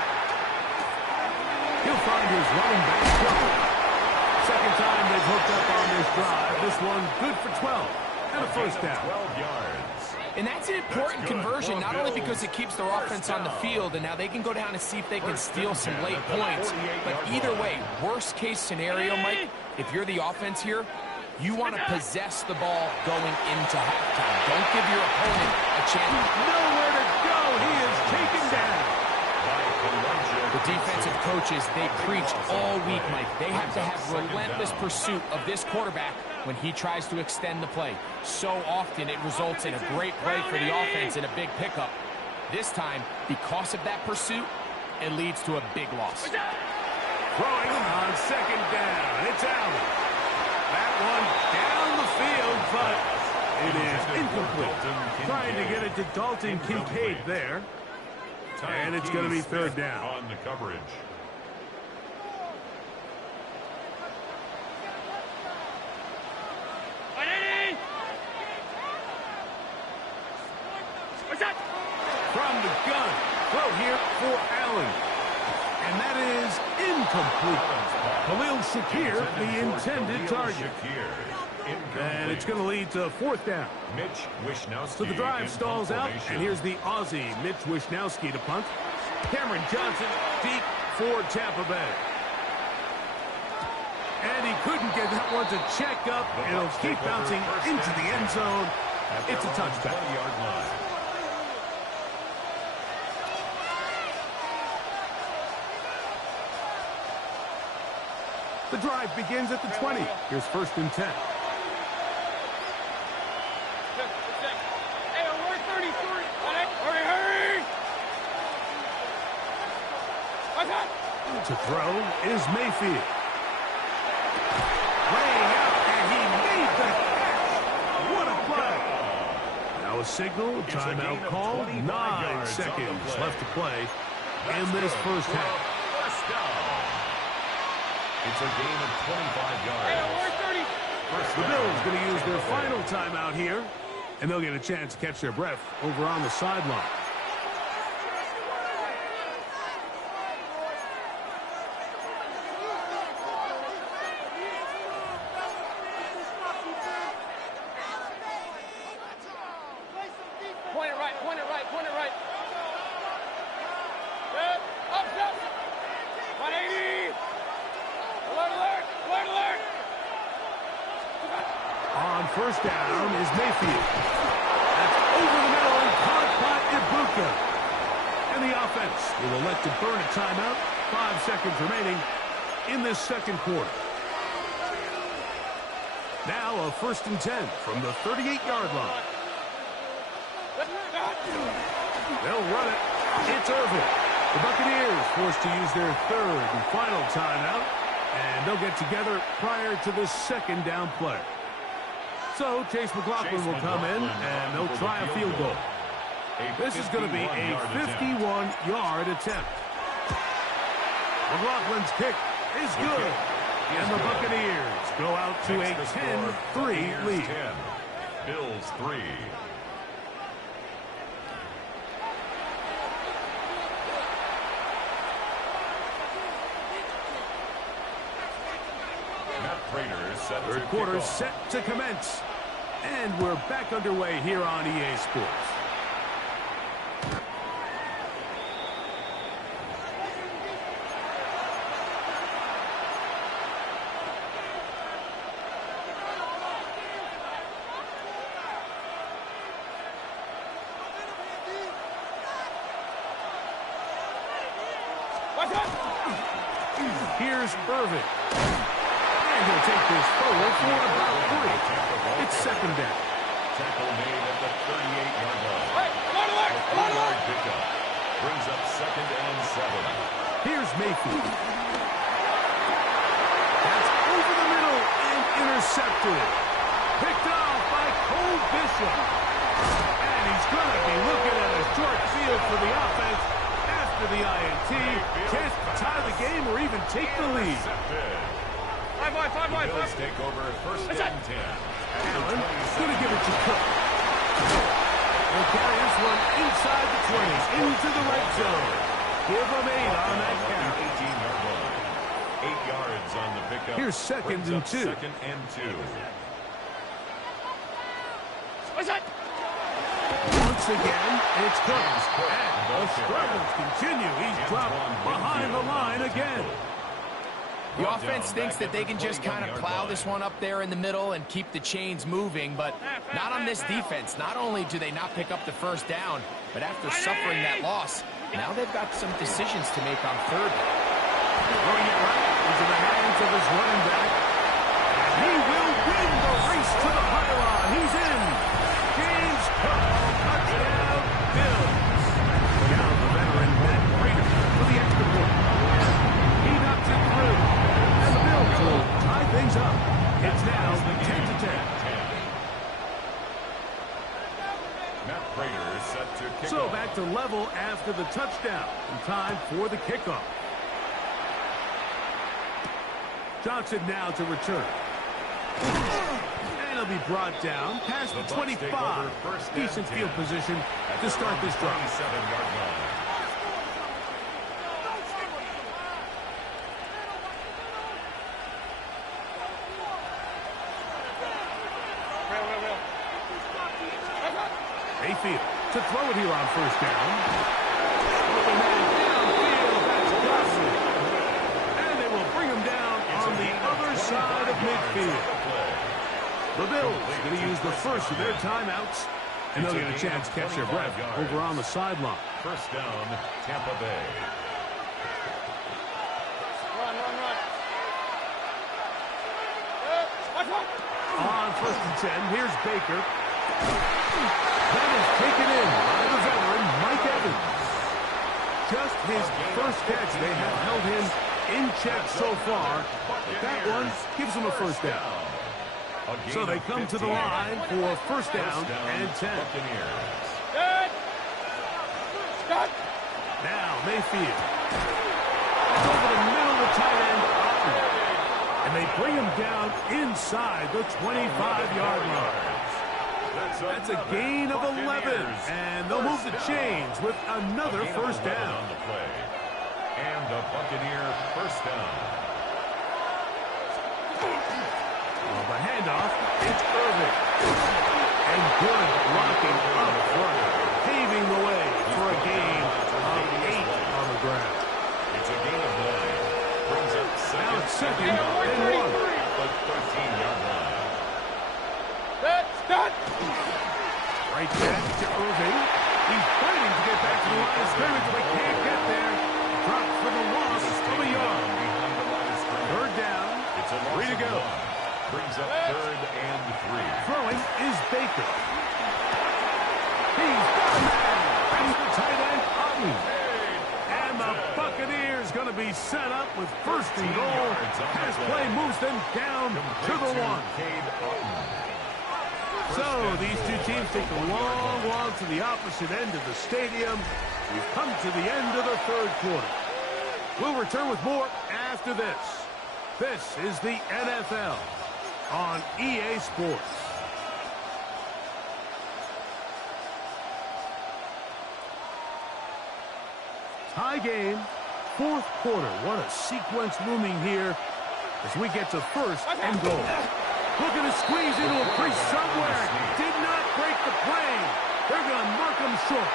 He'll find his running back Cook. Second time they've hooked up on this drive. This one good for 12 and a first down. 12 yards. And that's an important conversion, not only because it keeps their offense on the field, and now they can go down and see if they can steal some late points. But either way, worst case scenario, Mike, if you're the offense here, you want to possess the ball going into halftime. Don't give your opponent a chance. Nowhere to go. He is taken down. The defensive coaches, they preach all week, Mike. They have to have relentless pursuit of this quarterback when he tries to extend the play. So often it results in a great play for the offense and a big pickup. This time, because of that pursuit, it leads to a big loss. Throwing on second down. It's Allen. That one down the field, but it is incomplete. Trying to get it to Dalton Kincaid there. And it's going to be third down. On the coverage. From the gun. Throw here for Allen. And that is incomplete. Khalil Shakir, the intended target. And it's going to lead to fourth down. Mitch Wishnowsky. So the drive stalls out, and here's the Aussie, Mitch Wishnowsky, to punt. Cameron Johnson deep for Tampa Bay. And he couldn't get that one to check up. It'll keep bouncing into the end zone. It's a touchback. 20-yard line. The drive begins at the 20. Here's 1st and 10. Hey, we're 33. Hurry, hurry! To throw is Mayfield. Laying out, and he made the catch. What a play. Now a signal, timeout called. 9 seconds left to play in this first half. First down. It's a gain of 25 yards. The Bills going to use their final timeout here, and they'll get a chance to catch their breath over on the sideline. Point it right, point it right, point it right. Good. Up, up. 180. Alert, alert, alert, alert. On first down is Mayfield. That's over the middle and caught by Ibuka. And the offense will elect to burn a timeout. 5 seconds remaining in this second quarter. Now a 1st and 10 from the 38-yard line. They'll run it. It's Irvin. The Buccaneers forced to use their 3rd and final timeout, and they'll get together prior to the 2nd down play. So Chase McLaughlin will come in, and they'll try a field goal. This is going to be a 51-yard attempt. McLaughlin's kick is good, and the Buccaneers go out to a 10-3 lead. 10. Bills 3. Third quarter set to commence. And we're back underway here on EA Sports. Here's Irvin. And he'll take this forward for about 3. It's 2nd down. Tackle made at the 38-yard line. Hey, alert, alert, A alert, 3-yard pickup brings up 2nd and 7. Here's Mayfield. That's over the middle and intercepted. Picked off by Cole Bishop. And he's going to be looking at a short field for the offense after the INT. Chance to tie the game or even take the lead. Five wide. Bills take over 1st and 10. Allen going to give it to Cook. They'll carry this one inside the 20, into the red zone. Give them 8 on that count. 18-yard line. 8 yards on the pickup. Here's 2nd and 2. 2nd and 2. Once again, it's Cook. And the struggles continue. He's dropped behind the line again. The offense thinks that they can just kind of plow this one up there in the middle and keep the chains moving, but not on this defense. Not only do they not pick up the 1st down, but after suffering that loss, now they've got some decisions to make on 3rd. Throwing it right into the hands of his running back. And he will win the race to the pylon. He's in. James Cook, touchdown, Bills. Now the veteran Matt Prater for the extra point. He knocks it through. And the Bills will tie things up. It's now 10-10. Matt Prater is set to kick So off. back to level after the touchdown. And time for the kickoff. Johnson now to return. And he'll be brought down past the 25. Decent field position to start this drive. 27-yard line. Mayfield to throw it here on 1st down. Open man downfield. That's Gosling. And they will bring him down on the other side field. The Bills are going to use the first of their timeouts, and they'll get a chance to catch their breath over on the sideline. First down, Tampa Bay. On first and 10, here's Baker. That is taken in by the veteran, Mike Evans. Just his first catch. They have held him in check so far. But that one gives him a first down. So they come to the line for first down and 10. Now Mayfield. It's over the middle of the tight end. And they bring him down inside the 25-yard line. That's a gain of 11. And they'll move the chains with another first down. And a Buccaneer first down. Well, the handoff, it's Irving. And good blocking up front, paving the way for a gain of 8 on the ground. It's a gain of 9. Brings up Now it's second and 1. At the 13-yard line. Right back to Irving. He's fighting to get back to the line of scrimmage, but can't get there. Dropped for the loss of a yard. Third down. It's a 3 to go. Brings up third and 3. Throwing is Baker. He's got a man. And the tight end, Otten. And the Buccaneers going to be set up with first and goal. Pass play moves them down to the 1. So these two teams take a long walk to the opposite end of the stadium. We've come to the end of the third quarter. We'll return with more after this. This is the NFL on EA Sports. Tie game, fourth quarter. What a sequence looming here as we get to first and goal. Looking to squeeze into a crease somewhere. Did not break the plane. They're going to mark him short.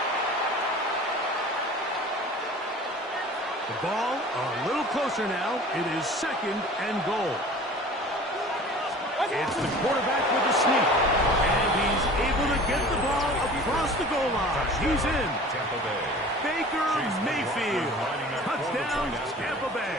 The ball a little closer now. It is second and goal. It's the quarterback with the sneak. And he's able to get the ball across the goal line. He's in. Baker Mayfield. Touchdown, Tampa Bay.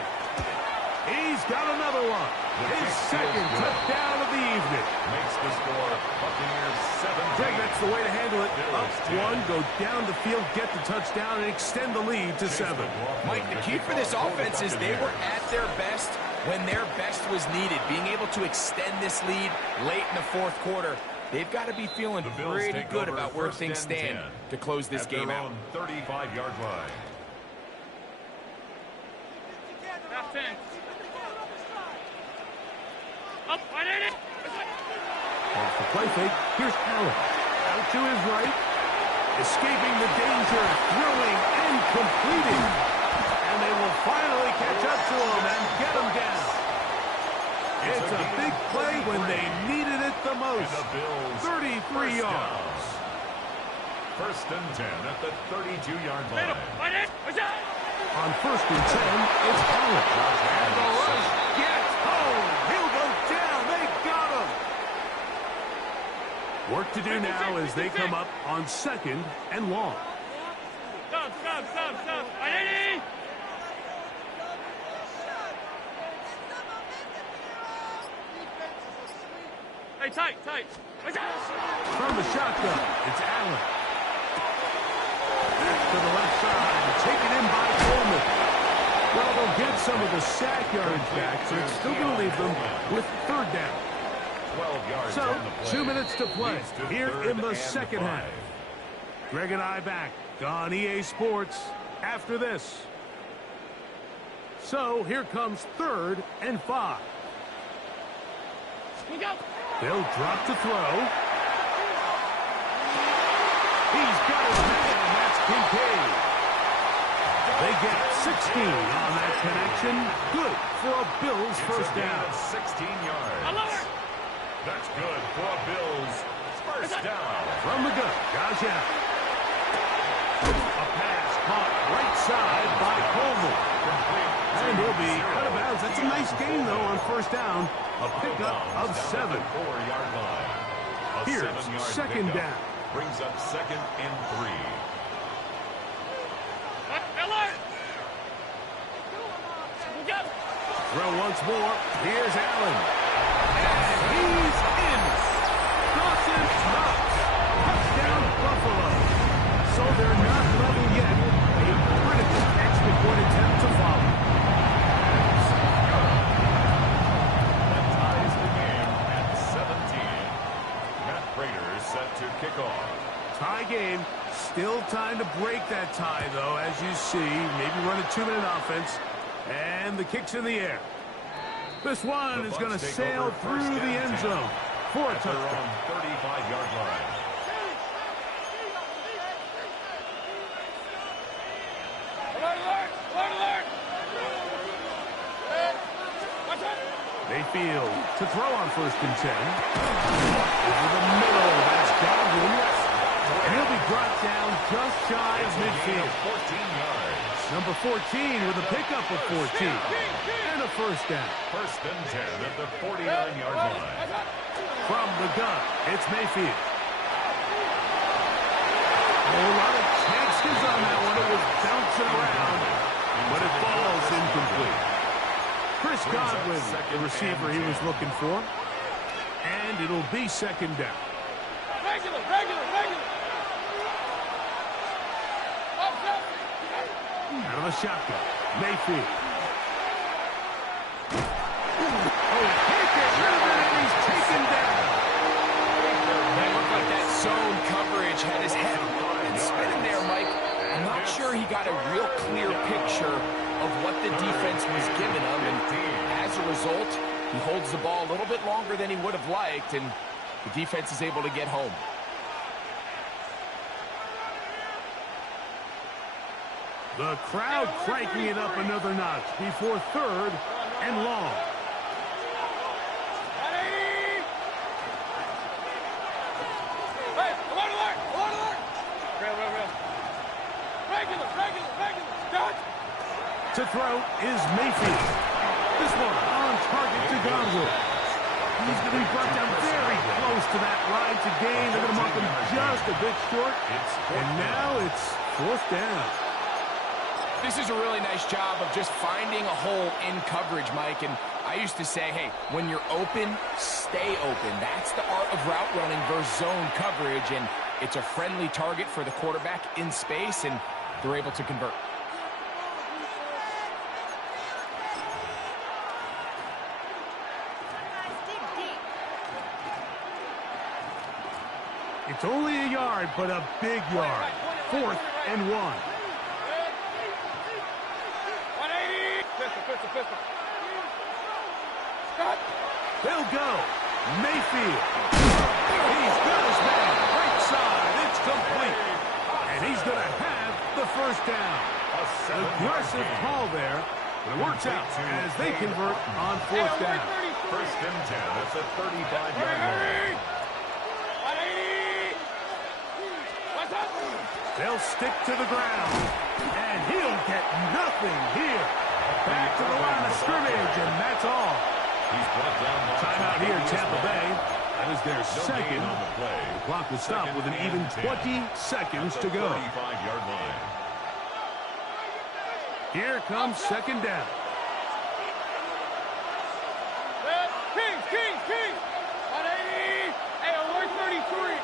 He's got another one. His second touchdown of the evening. Makes the score Buccaneers 7. Greg, that's the way to handle it. Up one, go down the field, get the touchdown, and extend the lead to 7. Mike, the key for this offense is they were at their best when their best was needed. Being able to extend this lead late in the fourth quarter, they've got to be feeling pretty good about where things stand to close this game out. 35-yard line. Off the play fake, here's Allen. Out to his right. Escaping the danger, throwing and completing. And they will finally catch up to him and get him down. It's a big play when they needed it the most. 33 yards. First and 10 at the 32-yard line. On first and 10, it's Allen. And the rush gets home. He'll go down. They got him. Work to do now as they come up on second and long. Stop. Hey, tight. From the shotgun, it's Allen. Back to the left side, taken in by Coleman. Well, they'll get some of the sack yardage back, so it's still going to leave them with third down. 12 yards So, on the play. 2 minutes to play here in the second half. Greg and I back on EA Sports after this. So, here comes third and 5. They'll drop to throw. He's got his man, and that's Kincaid. They get 16 on that connection. Good for a Bills first down. 16 yards. That's good for a Bills first down. From the gun, Josh Allen. A pass caught right side by Coleman. And he'll be out of bounds. That's a nice gain, though, on first down. A pickup of 7. 4-yard line. A Here's 7-yard second pickup down. brings up 2nd and 3. Throw once more. Here's Allen. And he's in. Dawson Knox. Touchdown, Buffalo. So they're not level yet. A critical extra point attempt to follow. That ties the game at 17. Matt Prater is set to kick off. Tie game. Still time to break that tie, though, as you see. Maybe run a 2-minute offense. And the kick's in the air. This one is going to sail through the end zone for a touchdown. On 35-yard line. Mayfield to throw on 1st and 10. Over the middle. That's Godwin. And he'll be brought down just shy of midfield. 14 yards. Number 14 with a pickup of 14. And a first down. 1st and 10 at the 49-yard line. From the gun, it's Mayfield. A lot of chances on that one. It was bouncing around, but it falls incomplete. Chris Godwin, the receiver he was looking for. And it'll be 2nd down. Regular. Out of the shotgun, Mayfield. Oh, he gets rid of it, and he's taken down. That looked like that zone coverage had his head and spinning there, Mike. I'm not sure he got a real clear picture of what the defense was giving him, and as a result, he holds the ball a little bit longer than he would have liked, and the defense is able to get home. The crowd cranking it up another notch before 3rd and long. To throw is Mayfield. This one on target to Godwin. He's going to be brought down very close to that line to gain. They're going to mark him just a bit short. And now it's 4th down. This is a really nice job of just finding a hole in coverage, Mike. And I used to say, hey, when you're open, stay open. That's the art of route running versus zone coverage. And it's a friendly target for the quarterback in space, and they're able to convert. It's only a yard, but a big yard. 4th and 1. They'll go. Mayfield. He's got his man. Right side. It's complete. And he's going to have the first down. Aggressive call there. But it works out as they convert on 4th down. 1st and 10 at the 35-yard line. They'll stick to the ground. And he'll get nothing here. Back to the line of scrimmage, and that's all. He's brought down. Timeout here, Tampa Bay. That is their second. The clock will stop with an even 20 seconds to go. 35-yard line. Here comes 2nd down. Kings! 180! Hey, 133!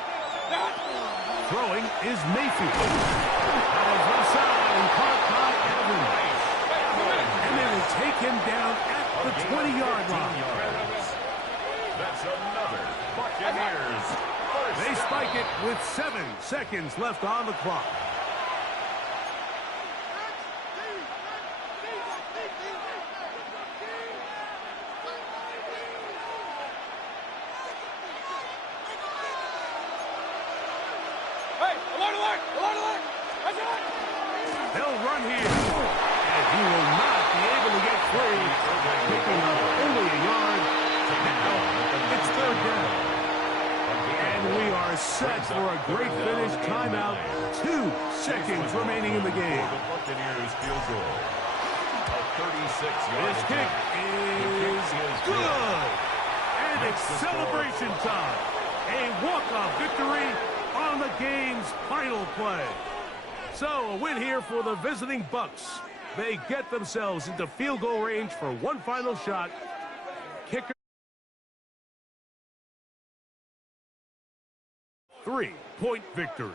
Throwing is Mayfield. Out of left side and caught by Evans. And they will take him down at the 20-yard line. That's another Buccaneers. They spike it with 7 seconds left on the clock. They'll run here. And he will not be able to get free. Picking up only a yard. Now it's 3rd down. And we are set for a great finish. Timeout. 2 seconds remaining in the game. The Buccaneers field goal. This kick is good. And it's celebration time. A walk-off victory on the game's final play. So a win here for the visiting Bucks. They get themselves into field goal range for one final shot. Kicker. 3-point victory.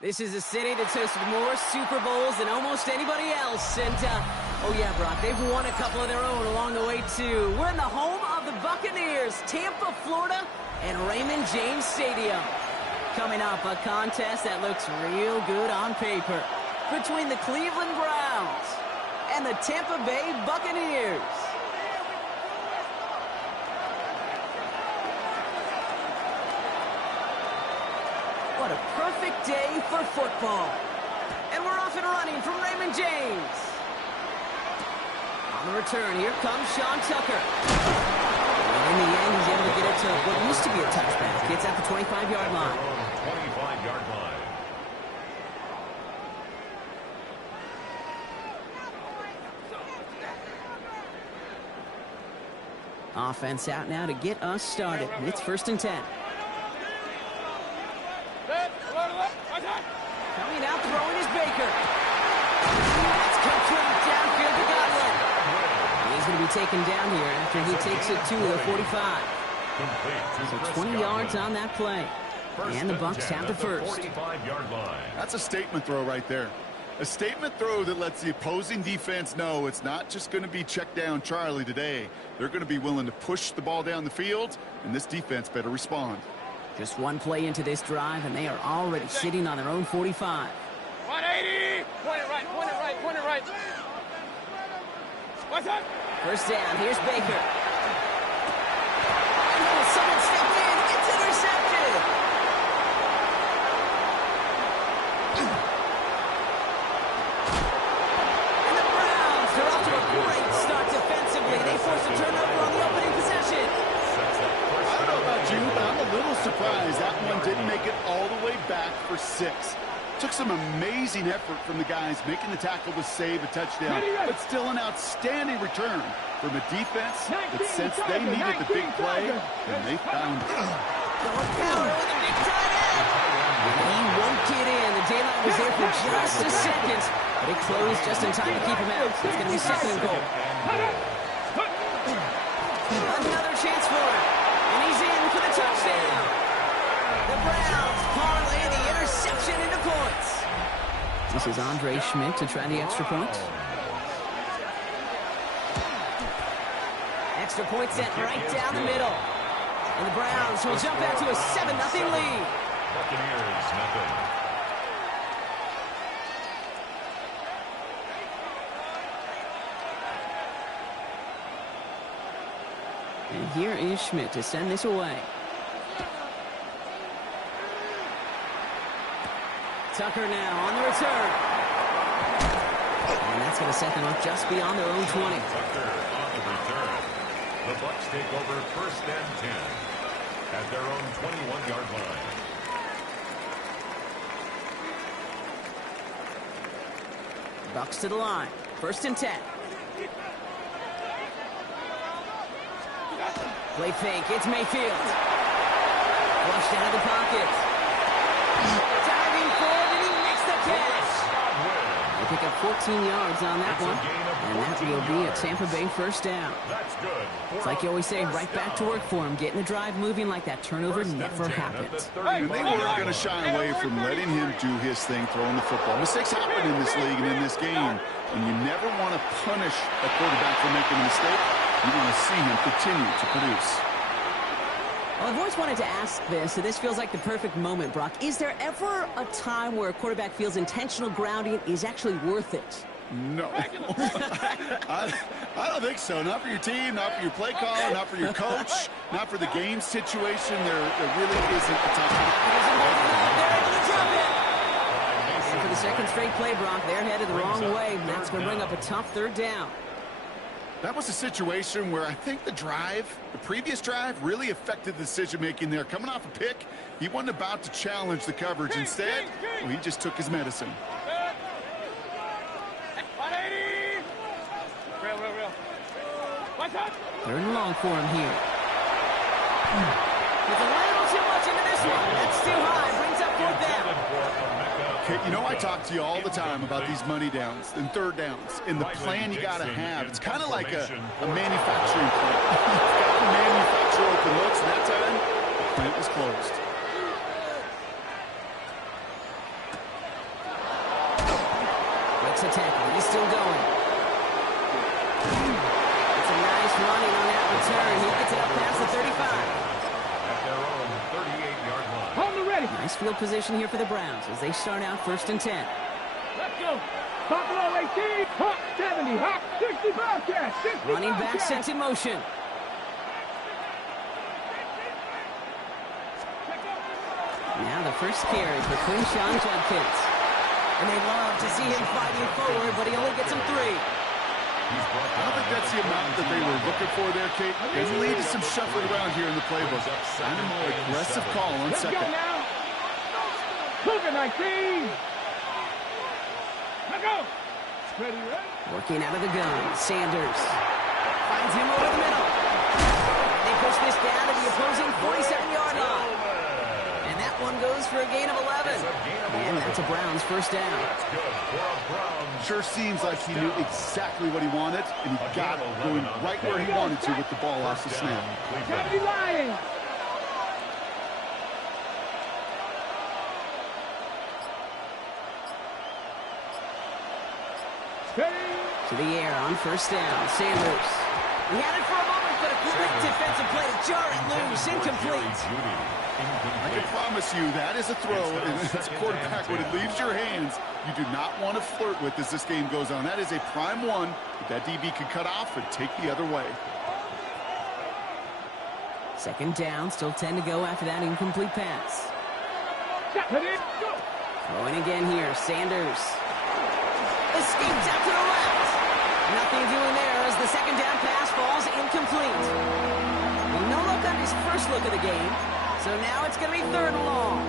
This is a city that's hosted more Super Bowls than almost anybody else. And, oh yeah, Brock, they've won a couple of their own along the way, too. We're in the home of the Buccaneers, Tampa, Florida, and Raymond James Stadium. Coming up, a contest that looks real good on paper between the Cleveland Browns and the Tampa Bay Buccaneers. What a perfect day for football. And we're off and running from Raymond James. On the return, here comes Sean Tucker. And in the end, he's able to get it to what used to be a touchback. It's at the 25-yard line. 25-yard line. Offense out now to get us started. It's 1st and 10. Coming out, throwing is Baker. That's complete downfield to Godwin. He's going to be taken down here after he takes it to the 45. So 20 yards on that play. And the Bucs have the first. 45-yard line. That's a statement throw right there. A statement throw that lets the opposing defense know it's not just going to be check down Charlie today. They're going to be willing to push the ball down the field, and this defense better respond. Just one play into this drive, and they are already sitting on their own 45. 180! Point it right, point it right, point it right. What's up? First down, here's Baker. Oh, someone stepped in. It's intercepted. And the Browns, they're off to a great start defensively. They forced a turnover on the opening possession. I don't know about you, but I'm a little surprised that one didn't make it all the way back for 6. Took some amazing effort from the guys making the tackle to save a touchdown, but still an outstanding return from a defense that sensed they needed the big play, and they found it. Going forward with a big tight end. He won't get in. The daylight was there for just a second, but it closed just in time to keep him out. It's going to be 2nd and goal. Another chance for him, and he's in for the touchdown. The Browns parlay the interception into points. This is Andre Schmidt to try the extra point. Extra point set right down the middle. And the Browns will jump out to a 7-0 lead. Buccaneers, nothing. And here is Schmidt to send this away. Tucker now on the return. And that's going to set them up just beyond their own 20. Tucker on the return. The Bucs take over 1st and 10 at their own 21-yard line. Bucs to the line. 1st and 10. Play fake. It's Mayfield. Flushed out of the pocket. Diving forward, and he makes the catch. They pick up 14 yards on that one, and that will be a Tampa Bay 1st down. That's good. It's like you always say, right back to work for him, getting the drive moving like that turnover never happened. And they weren't going to shy away from letting him do his thing throwing the football. Mistakes happen in this league and in this game, and you never want to punish a quarterback for making a mistake. You want to see him continue to produce. Well, I've always wanted to ask this, so this feels like the perfect moment, Brock. Is there ever a time where a quarterback feels intentional grounding is actually worth it? No. I don't think so. Not for your team, not for your play caller, not for your coach, not for the game situation. There really isn't a time. And for the 2nd straight play, Brock, they're headed the wrong way. That's going to bring up a tough 3rd down. That was a situation where I think the previous drive, really affected the decision-making there. Coming off a pick, he wasn't about to challenge the coverage. Instead, well, he just took his medicine. 180! Real. What's up? 3rd and long for him here. With a little too much into this one. That's too high. Brings up 4th down. Okay, you know I talk to you all the time about these money downs and 3rd downs and the plan you got to have. It's kind of like a manufacturing plant. You've got to manufacture open looks, and that time, the plant was closed. still going. It's a nice running on that return. He gets it up past the 35. At their own 38-yard line. On the ready. Nice field position here for the Browns as they start out 1st and 10. Let's go. Buffalo 18, Hawk 70, Hawk 60 Bobcats. 60 Running back Bobcats. sent in motion. Now the first carry for Quinshawn Judkins. And they love to see him fighting forward, but he only gets him 3. I don't think that's the amount that they were looking for there, Kate. There's a lead to some shuffling around here in the playbook. And a more aggressive call on Let's go second. now. Cougar 19. Let's go. Ready, ready. Working out of the gun, Sanders finds him over the middle. They push this down to the opposing 47-yard line. And that one goes for a gain of 11. And that's a Browns first down. That's good for a Browns. Sure seems like he knew exactly what he wanted, and he got it going right where he wanted to with the ball off the snap. County Lions. To the air on first down, Sanders. He had it for a moment, but a great defensive play to jar it loose, incomplete. I can promise you that is a throw, and as a quarterback, when it leaves your hands, you do not want to flirt with as this game goes on. That is a prime one that DB can cut off and take the other way. 2nd down, still 10 to go after that incomplete pass. Throwing again here, Sanders. Escapes out to the left. Nothing doing there as the 2nd down pass falls incomplete. No look on his first look of the game, so now it's going to be 3rd and long.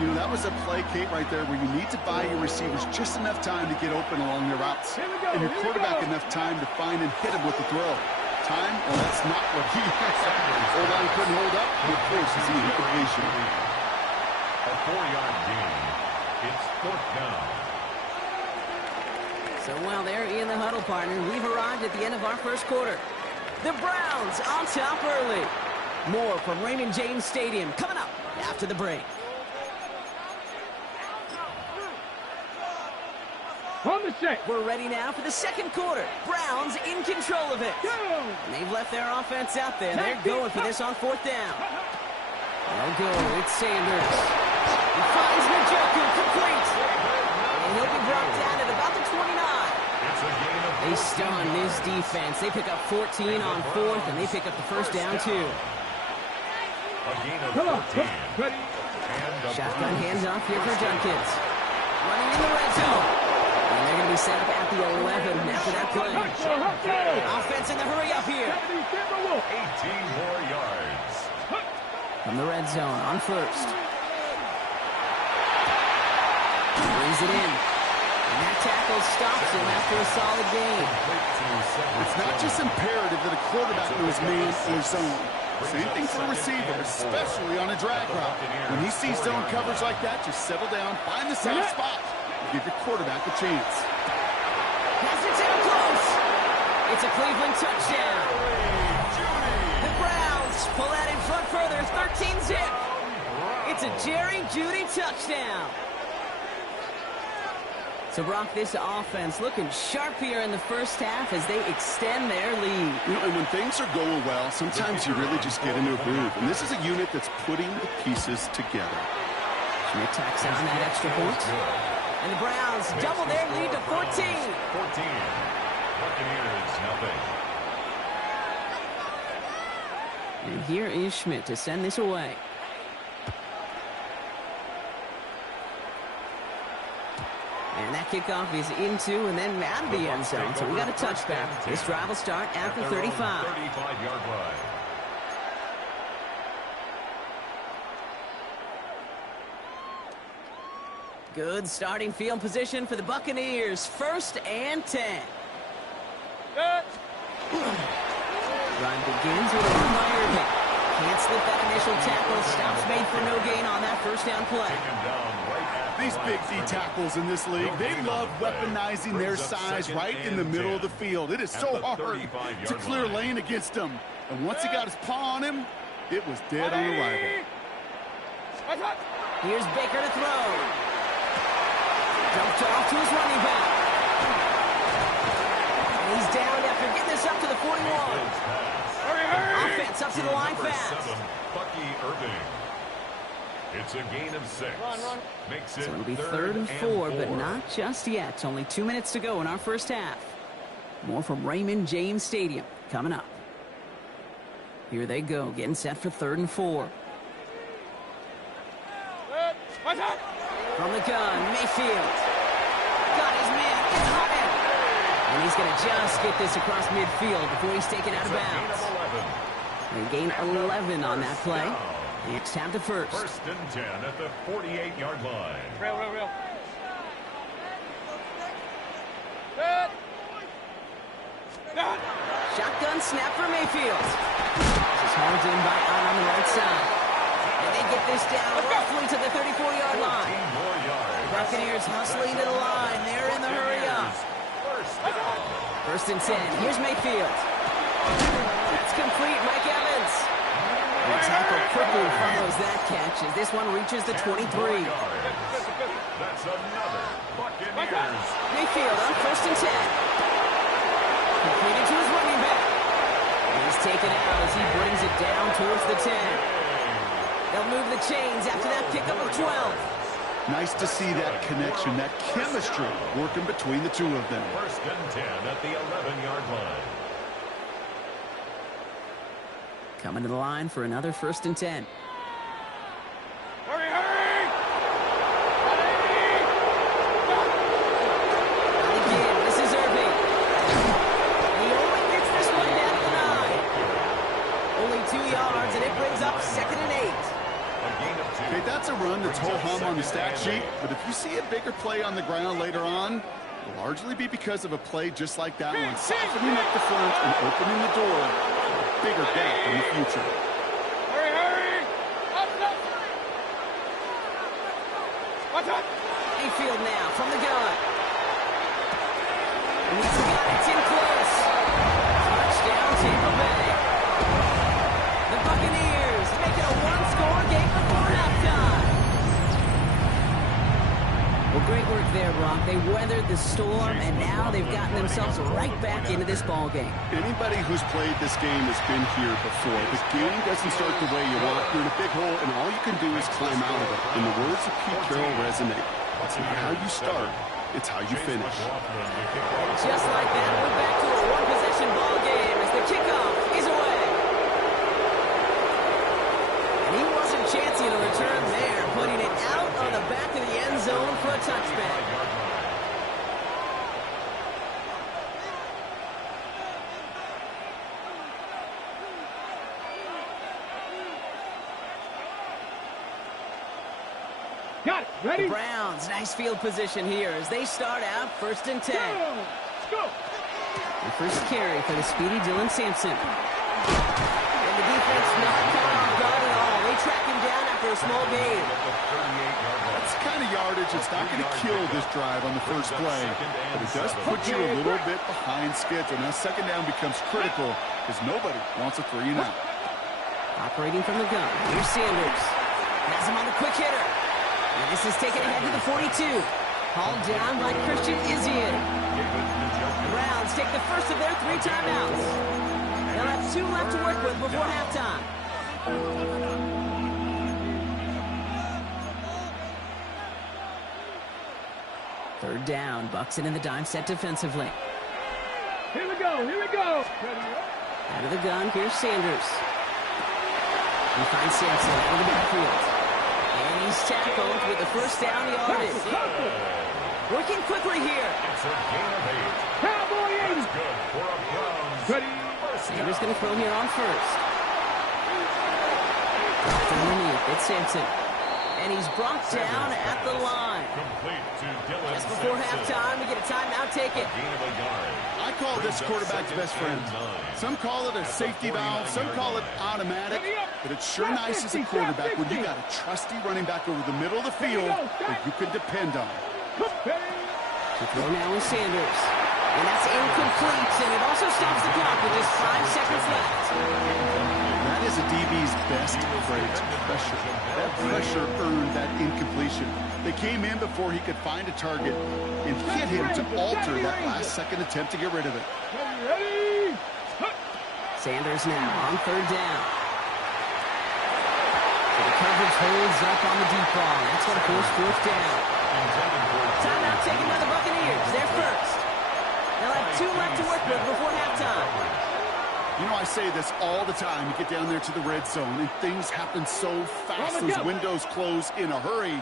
You know, that was a play, Kate, right there, where you need to buy your receivers just enough time to get open along their routes. And your quarterback enough time to find and hit him with the throw. Time? Well, that's not what he had. Hold on, he couldn't hold up. He forces the incompletion. A 4-yard gain. It's 4th down. So while they're in the huddle, partner, we've arrived at the end of our first quarter. The Browns on top early. More from Raymond James Stadium coming up after the break. On the set. We're ready now for the 2nd quarter. Browns in control of it. And they've left their offense out there. They're going for this on 4th down. They'll go. It's Sanders. He finds Njoku complete. And he'll be brought down at about the 29. It's a gain of They stun this defense. They pick up 14 on 4th, and they pick up the first down, too. a gain of 14. Ready. And a Shotgun handoff here for Judkins. Running in the red zone. And they're going to be set up at the 11 after that play. Offense in the hurry up here. 18 more yards. From the red zone on first. Brings it in. And that tackle stops him after a solid gain. It's not just imperative that a quarterback knows man or zone. Same thing for a receiver, especially on a drag route. When he sees zone coverage like that, just settle down, find the safe spot, and give your quarterback a chance. Has it down close. It's a Cleveland touchdown. The Browns pull that in front further, 13-zip. It's a Jerry Jeudy touchdown. So, Brock, this offense looking sharp here in the first half as they extend their lead. You know, and when things are going well, sometimes you really just get into a groove. And this is a unit that's putting the pieces together. Schmidt tacks on that extra point. And the Browns double their lead to 14. 14. Buccaneers, nothing. And here is Schmidt to send this away. And that kickoff is into and then out of the end zone. So we got a touchback. This drive will start at the 35. 35-yard line. Good starting field position for the Buccaneers. 1st and 10. Run begins with a fire hit. Can't slip that initial tackle. Stops made for no gain on that first down play. Taken down right at These big D tackles in this league, they love weaponizing their size right in the middle of the field. It is so hard to clear lane against him. And once he got his paw on him, it was dead on arrival. Here's Baker to throw. Jumped off to his running back. he's down after getting this up to the 41. Offense up to the line fast. 7, Bucky Irving. It's a gain of 6. Makes it So it'll be third and 4, but not just yet. It's only 2 minutes to go in our first half. More from Raymond James Stadium coming up. Here they go, getting set for third and 4. From the gun, Mayfield. Got his man in the hot end. And he's going to just get this across midfield before he's taken out of bounds. They gain 11 on that play. It's time to first. First and 10 at the 48-yard line. Real. Shotgun snap for Mayfield. This is hauled in by Ott on the right side. And they get this down roughly to the 34-yard line. Buccaneers hustling to the line. They're in the hurry up. First and 10. Here's Mayfield. That's complete. Mike Evans. The tackle quickly follows that catch as this one reaches the 23. That's another Buccaneers. Mayfield on first and 10. Completed to his running back. And he's taken out as he brings it down towards the 10. They'll move the chains after that pickup of 12. Nice to see that connection, that chemistry working between the two of them. First and 10 at the 11-yard line. Coming to the line for another first and 10. Hurry! Again, this is Irving. He only gets this one down to the 9. Only 2 yards, and it brings up second and 8. Okay, that's a run that's ho-hum on the stat sheet, but if you see a bigger play on the ground later on, it'll largely be because of a play just like that one, softening up the front and opening the door for a bigger gap in the future. Hurry! Up! Mayfield now from the gun. And he's got it. It's in close. Touchdown, Tampa Bay. The Buccaneers make it a one-score game before halftime. Well, great work there, Brock. They weathered the storm, and now they've gotten themselves right back into this ball game. Anybody who's played this game has been here before. The game doesn't start the way you want. You're in a big hole, and all you can do is climb out of it. And the words of Pete Carroll resonate. It's not how you start, it's how you finish. Just like that, we're back to a one-possession ball game as the kickoff is away. And he wasn't chancing a return there, putting it out on the back of the end zone for a touchback. Got it. Ready? The Browns, nice field position here as they start out first and 10. Go! The first carry for the speedy Dylan Sampson. And the defense not caught off guard at all. They track him down after a small gain. That's the kind of yardage that's not going to kill this drive on the first play, but it does put you a little bit behind schedule. Now second down becomes critical because nobody wants a 3 and out. Operating from the gun, here's Sanders. Has him on the quick hitter. And this is taken ahead to the 42. Hauled down by Christian Izien. The Browns take the first of their 3 timeouts. They'll have 2 left to work with before halftime. Third down, Bucks it in the dime set defensively. Here we go! Out of the gun, here's Sanders. He finds Sampson out of the backfield. And he's tackled with the first down yardage. Working quickly here. It's a gain of 8. Cowboy 80! That's good for a Browns. Ready? Sanders going to throw here on first. Dropped underneath, it's Sampson. And he's brought down at the line. Complete to Dylan Just before Sampson. halftime, we get a timeout taken. Gain of a yard. I call this quarterback's best friend. Some call it a safety valve, some call it automatic, but it's sure nice as a quarterback when you got a trusty running back over the middle of the field that you can depend on. To throw now is Sanders. And that's incomplete, and it also stops the clock with just 5 seconds left. That is a deep DB's best phrase, pressure. That pressure earned that incompletion. They came in before he could find a target and hit him to alter that last-second attempt to get rid of it. Sanders now on third down. So the coverage holds up on the deep ball. That's going to force fourth down. Timeout taken by the Buccaneers. They're first. They'll have 2 left to work with before halftime. You know, I say this all the time. You get down there to the red zone, and things happen so fast. Those windows close in a hurry.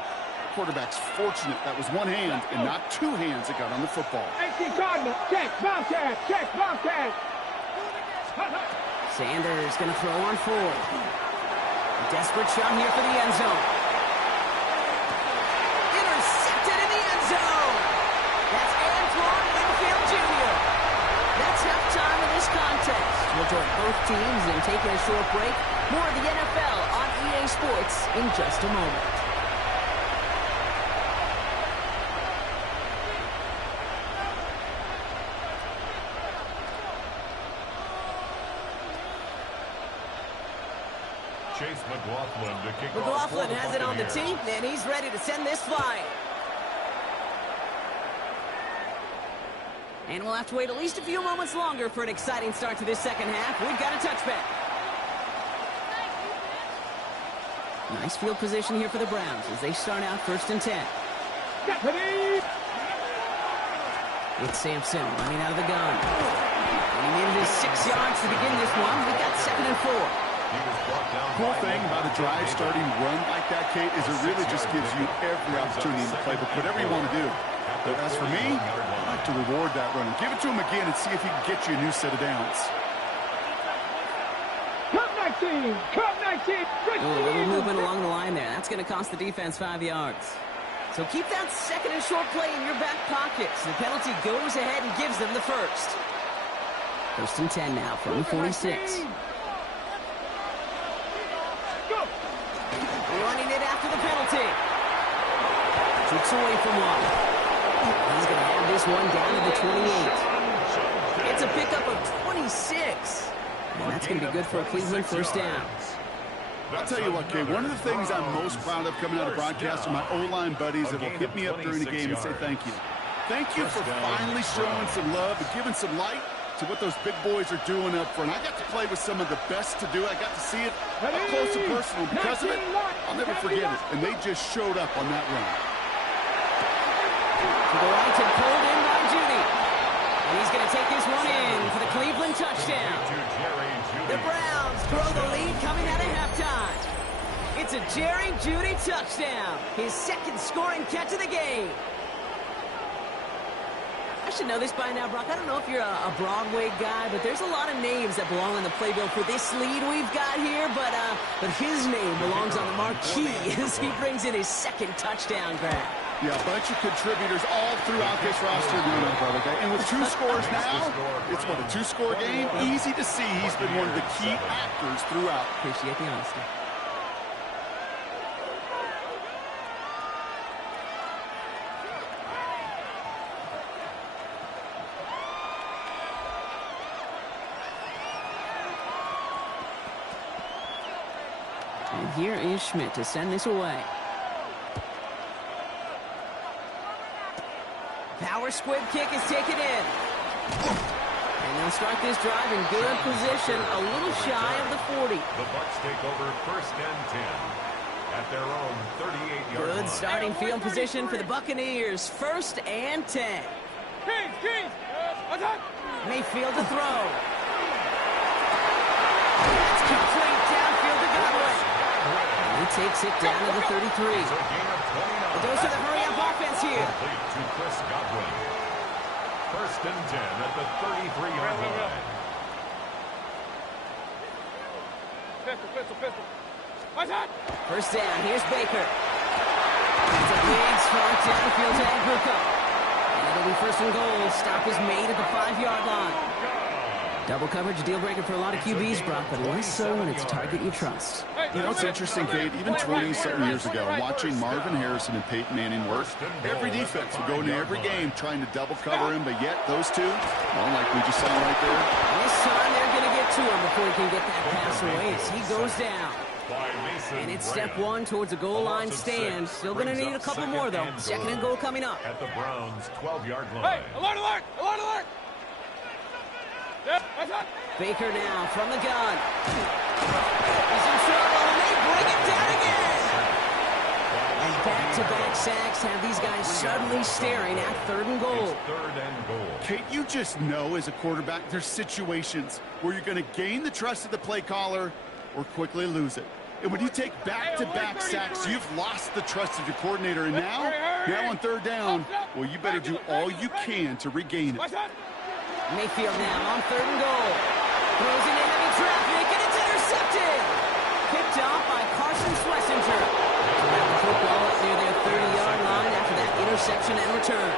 Quarterback's fortunate that was one hand and not 2 hands that got on the football. 18 Cardinal, check, Bobcat, check, Bobcat. Sanders going to throw on fourth. A desperate shot here for the end zone. Intercepted in the end zone. That's Antoine Winfield Jr. That's halftime of this contest. We'll join both teams in taking a short break. More of the NFL on EA Sports in just a moment. Chase McLaughlin to kick off. McLaughlin has it on the tee, and he's ready to send this flying. And we'll have to wait at least a few moments longer for an exciting start to this second half. We've got a touchback. Nice field position here for the Browns as they start out 1st and 10. It's Sampson running out of the gun. And he needed his 6 yards to begin this one. We got 2nd and 4. Cool thing about a drive starting run like that, Kate, is it really just gives you every opportunity in the playbook, whatever you want to do. But as for me, I like to reward that run. Give it to him again and see if he can get you a new set of downs. Cup 19, Cup 19. A little movement along the line there. That's going to cost the defense 5 yards. So keep that 2nd and short play in your back pocket. So the penalty goes ahead and gives them the first. 1st and 10 now from the 46. Running it after the penalty. Takes away from one. He's going to have this one down to the 28. It's a pickup of 26. And that's going to be good for a Cleveland 1st down. I'll tell you what, Kay, one of the things I'm most proud of coming out of broadcast are my O-line buddies that will hit me up during the game and say thank you. Thank you for finally showing some love and giving some light to what those big boys are doing up front. I got to play with some of the best to do it. I got to see it up close and personal. Because of it, I'll never forget it. And they just showed up on that run. To the right and pulled in by Judy. And he's going to take this one in for the Cleveland touchdown. The Browns grow the lead coming out of halftime. It's a Jerry Judy touchdown. His 2nd scoring catch of the game. I should know this by now, Brock. I don't know if you're a Broadway guy, but there's a lot of names that belong on the playbill for this lead we've got here, but his name belongs on the marquee as he brings in his 2nd touchdown grab. Yeah, a bunch of contributors all throughout this roster doing it, brother. And with 2 scores now, it's what, a 2-score game? Easy to see he's been one of the key actors throughout. Appreciate the honesty. And here is Schmidt to send this away. Power squib kick is taken in. And they'll start this drive in good position, a little shy of the 40. The Bucs take over 1st and 10 at their own 38-yard line. Good starting field position for the Buccaneers. 1st and 10. Mayfield to throw. That's complete downfield to Godwin. He takes it down to the 33. A dose of the hurry-up offense here. Complete to Chris Godwin. 1st and 10 at the 33-yard line. First down, here's Baker. It's a big start downfield to Agruco. And it'll be 1st and goal. Stop is made at the 5-yard line. Double coverage, a deal breaker for a lot of QBs, Brock, but less so when it's a target you trust. You know, it's interesting, Kate, even 20-something years ago, watching Marvin Harrison and Peyton Manning work, every defense would go into every game trying to double cover him, but yet those two, well, like we just saw right there. This time they're going to get to him before he can get that pass away as he goes down. And it's step one towards a goal line stand. Still going to need a couple more, though. Second and goal coming up. At the Browns' 12-yard line. Hey, alert, alert, alert, alert! Baker now from the gun. He's in trouble, and they bring it down again. And back-to-back sacks have these guys suddenly staring at third and goal. Kate, you just know as a quarterback, there's situations where you're going to gain the trust of the play caller or quickly lose it. And when you take back-to-back sacks, you've lost the trust of your coordinator. And now on third down, well, you better do all you can to regain it. Mayfield now on third and goal. Throws into heavy traffic, and it's intercepted. Picked off by Carson Schlesinger. Grab the football up near their 30-yard line after that interception and return.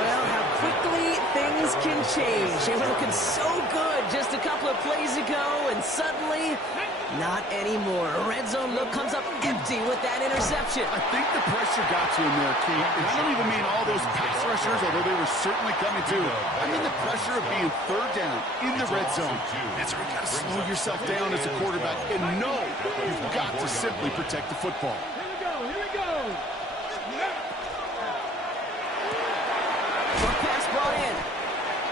Well, how quickly things can change. They were looking so good just a couple of plays ago, and suddenly, not anymore. A red zone look comes up empty with that interception. I think the pressure got you in there, Keith. And I don't even mean all those pass rushers, although they were certainly coming too. I mean the pressure of being third down in the red zone. That's where you got to slow yourself down as a quarterback and know you've got to simply protect the football. Here we go, here we go! Short pass brought in.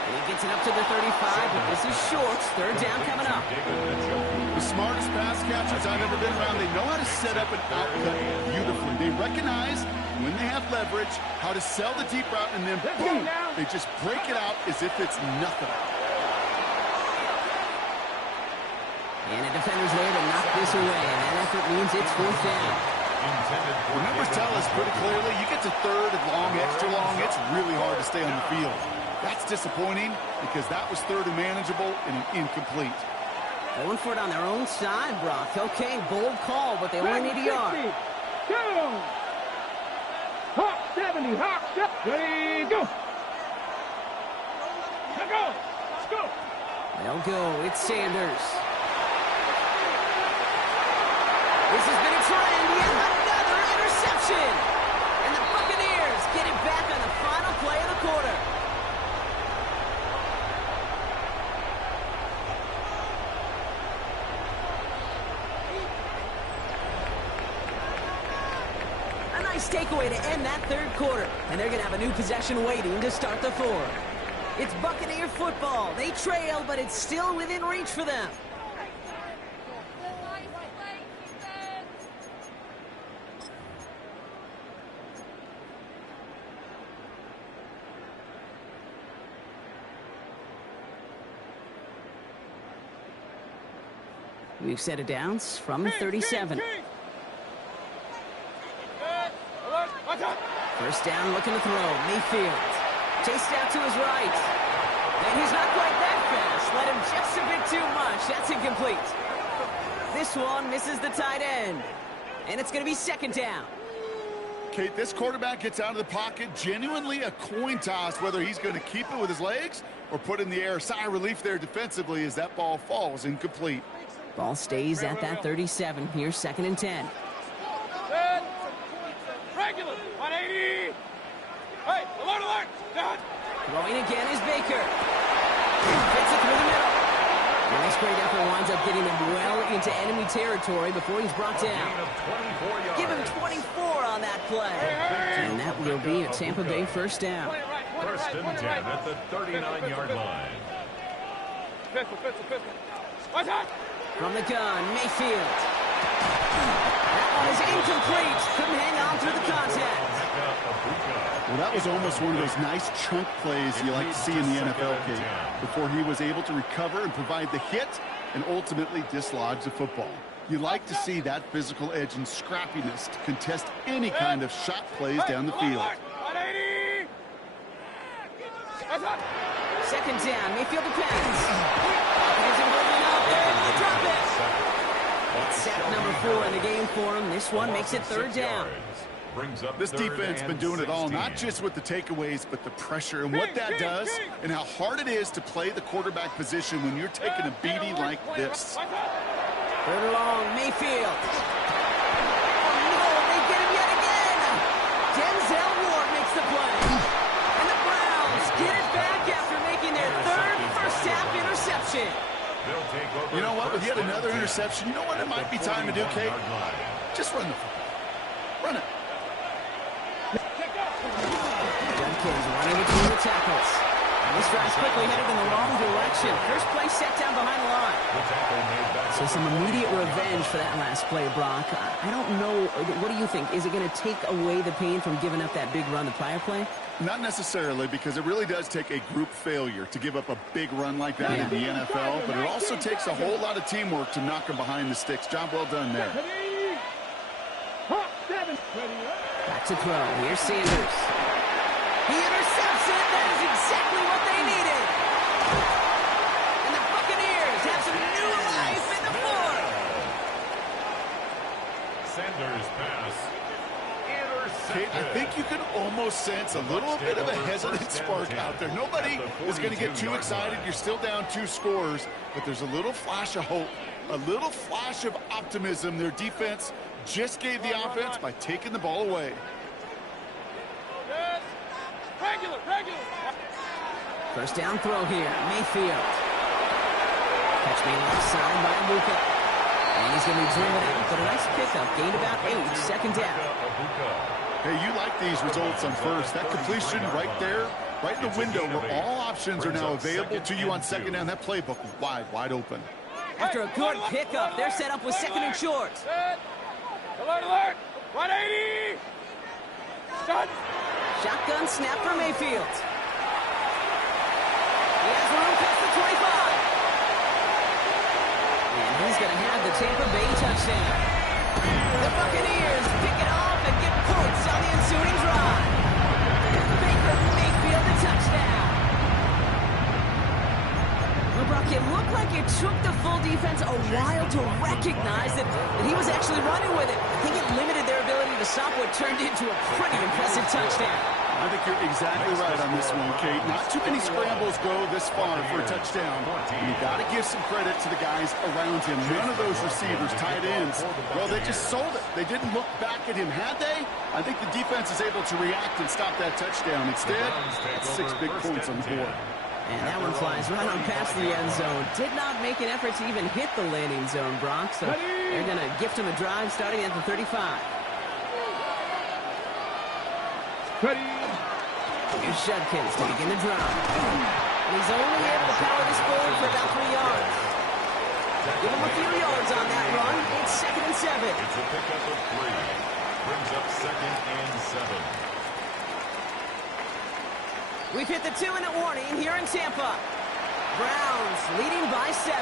And he gets it up to the 35, but this is short. Third down coming up. The smartest pass catchers I've ever been around, they know how to set up an outcut beautifully. They recognize when they have leverage, how to sell the deep route, and then boom, they just break it out as if it's nothing. And a defender's there to knock this away, and that effort means it's fourth down. The numbers tell us pretty clearly, you get to third and long, extra long, it's really hard to stay on the field. That's disappointing because that was third and manageable and an incomplete. Going for it on their own side, Brock. Okay, bold call, but they only need a yard. 2. Hawk 70, Hawk 70. Ready, go. Let's go. Let's go. They'll go. It's Sanders. This has been a trend. Yet another interception. And the Buccaneers get it back on the final play of the quarter. A nice takeaway to end that third quarter. And they're going to have a new possession waiting to start the fourth. It's Buccaneer football. They trail, but it's still within reach for them. We've set it down from the 37. First down, looking to throw. Mayfield chased out to his right. And he's not quite that fast. Let him just a bit too much. That's incomplete. This one misses the tight end. And it's going to be second down. Kate, this quarterback gets out of the pocket, genuinely a coin toss, whether he's going to keep it with his legs or put it in the air. Sigh of relief there defensively as that ball falls incomplete. Ball stays at that 37. Here's second and 10. Regular, 180. Hey, alert, alert. Done. Throwing again is Baker. Fits it through the middle. And this great effort winds up getting him well into enemy territory before he's brought down. Give him 24 on that play. And that will be a Tampa Bay first down. First and 10 at the 39-yard line. Pistol. Watch out. From the gun, Mayfield. That one is incomplete. Couldn't hang on through the contact. Well, that was almost one of those nice chunk plays you like to see in the NFL, Kate, before he was able to recover and provide the hit and ultimately dislodge the football. You like to see that physical edge and scrappiness to contest any kind of shot plays down the field. 180. Second down, Mayfield to pass. Drop it. It's sack number 4 in the game for him. This one makes it third down. brings up This defense has been doing it all, 16. not just with the takeaways, but the pressure and what that does and how hard it is to play the quarterback position when you're taking a beating like this. Third and long, Mayfield. Oh, no, they get him yet again. Denzel Ward makes the play. And the Browns get it back after making their third first-half interception. You know what? With yet another interception, you know what it might be time to do, Kate? Just run the football. Run it. Judkins running between the tackles. And this drive's quickly headed in the wrong direction. First play set down behind the line. So some immediate revenge for that last play, Brock. I don't know. What do you think? Is it going to take away the pain from giving up that big run the prior play? Not necessarily, because it really does take a group failure to give up a big run like that in the NFL, but it also takes a whole lot of teamwork to knock them behind the sticks. Job well done there. Back to throw. Here's Sanders. He intercepts it. That is exactly what they needed. And the Buccaneers have some new life in the fourth. Sanders pass. Kate, I think you can almost sense a little bit of a hesitant spark out there. Nobody is going to get too excited. You're still down 2 scores, but there's a little flash of hope, a little flash of optimism. Their defense just gave the offense by taking the ball away. First down throw here. Mayfield. Catch me left side by Luka. And he's going to be driven out, but a nice pickup. Gained about 8. Second down. Hey, you like these results on first. That completion right there, right in the window where all options are now available to you on second down. That playbook wide open. After a good pickup, they're set up with second and short. Alert! 180! Shot! Shotgun snap for Mayfield. He has room past the 25. And he's going to have the Tampa Bay touchdown. The Buccaneers pick it off and get points on the ensuing drive. Baker Mayfield the touchdown. Well, Brock, it looked like it took the full defense a while to recognize that he was actually running with it. I think it limited their ability to stop what turned into a pretty impressive touchdown. I think you're exactly right on this one, Kate. Not too many scrambles go this far for a touchdown. And you got to give some credit to the guys around him. None of those receivers, tight ends, well, they just sold it. They didn't look back at him. Had they? I think the defense is able to react and stop that touchdown. Instead, that's 6 big points on the board. And that one flies right on past the end zone. Did not make an effort to even hit the landing zone, Brock. So they're going to gift him a drive starting at the 35. Here's Judkins to begin the drive. He's only able to power this forward for about 3 yards. Give him a few yards on that run. It's second and 7. It's a pickup of 3. Brings up second and 7. We've hit the 2-minute warning here in Tampa. Browns leading by 7.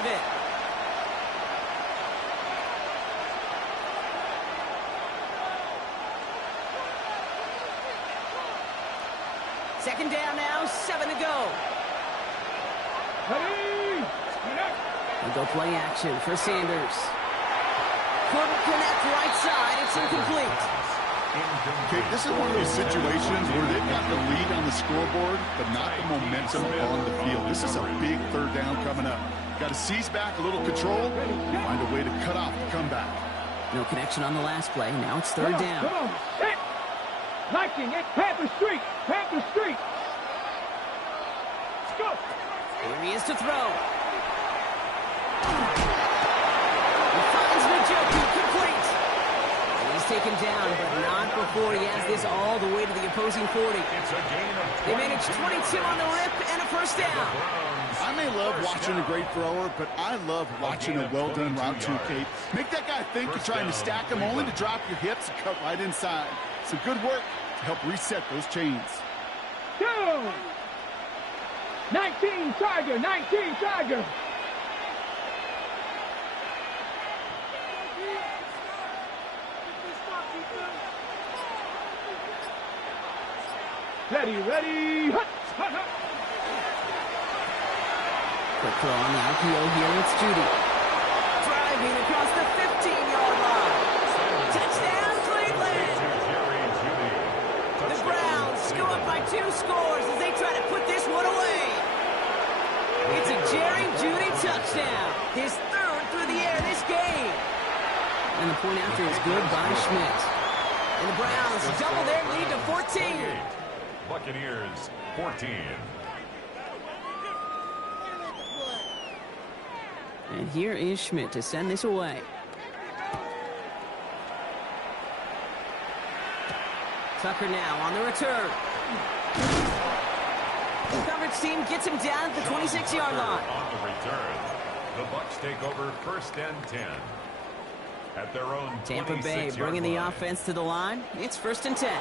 Second down now, 7 to go. We'll go play action for Sanders. Couldn't connect right side. It's incomplete. Okay, this is one of those situations where they've got the lead on the scoreboard, but not the momentum on the field. This is a big third down coming up. Got to seize back a little control and find a way to cut off the comeback. No connection on the last play. Now it's third down. Come on. Hit. Liking it. Panther Street. Panther Street. Let's go. Here he is to throw. He finds Njoku complete. And he's taken down, but not before he has this all the way to the opposing 40. They managed 22 on the rip and a first down. I may love watching a great thrower, but I love watching a well-done route too, Kate. Make that guy think you're trying to stack him only to drop your hips and cut right inside. Some good work to help reset those chains. 2. 19 Tiger. 19 Tiger. Ready. Hut. Quick throw on the RPO here. It's Judy. Driving across the 15-yard line. Touchdown, Cleveland. touchdown. His third through the air this game. And the point after is good by Schmidt. And the Browns double their lead to 14. Buccaneers 14. And here is Schmidt to send this away. Tucker now on the return. The coverage team gets him down at the 26-yard line. On the return, the Bucs take over 1st and 10 at their own Tampa Bay bringing the offense to the line. It's 1st and 10.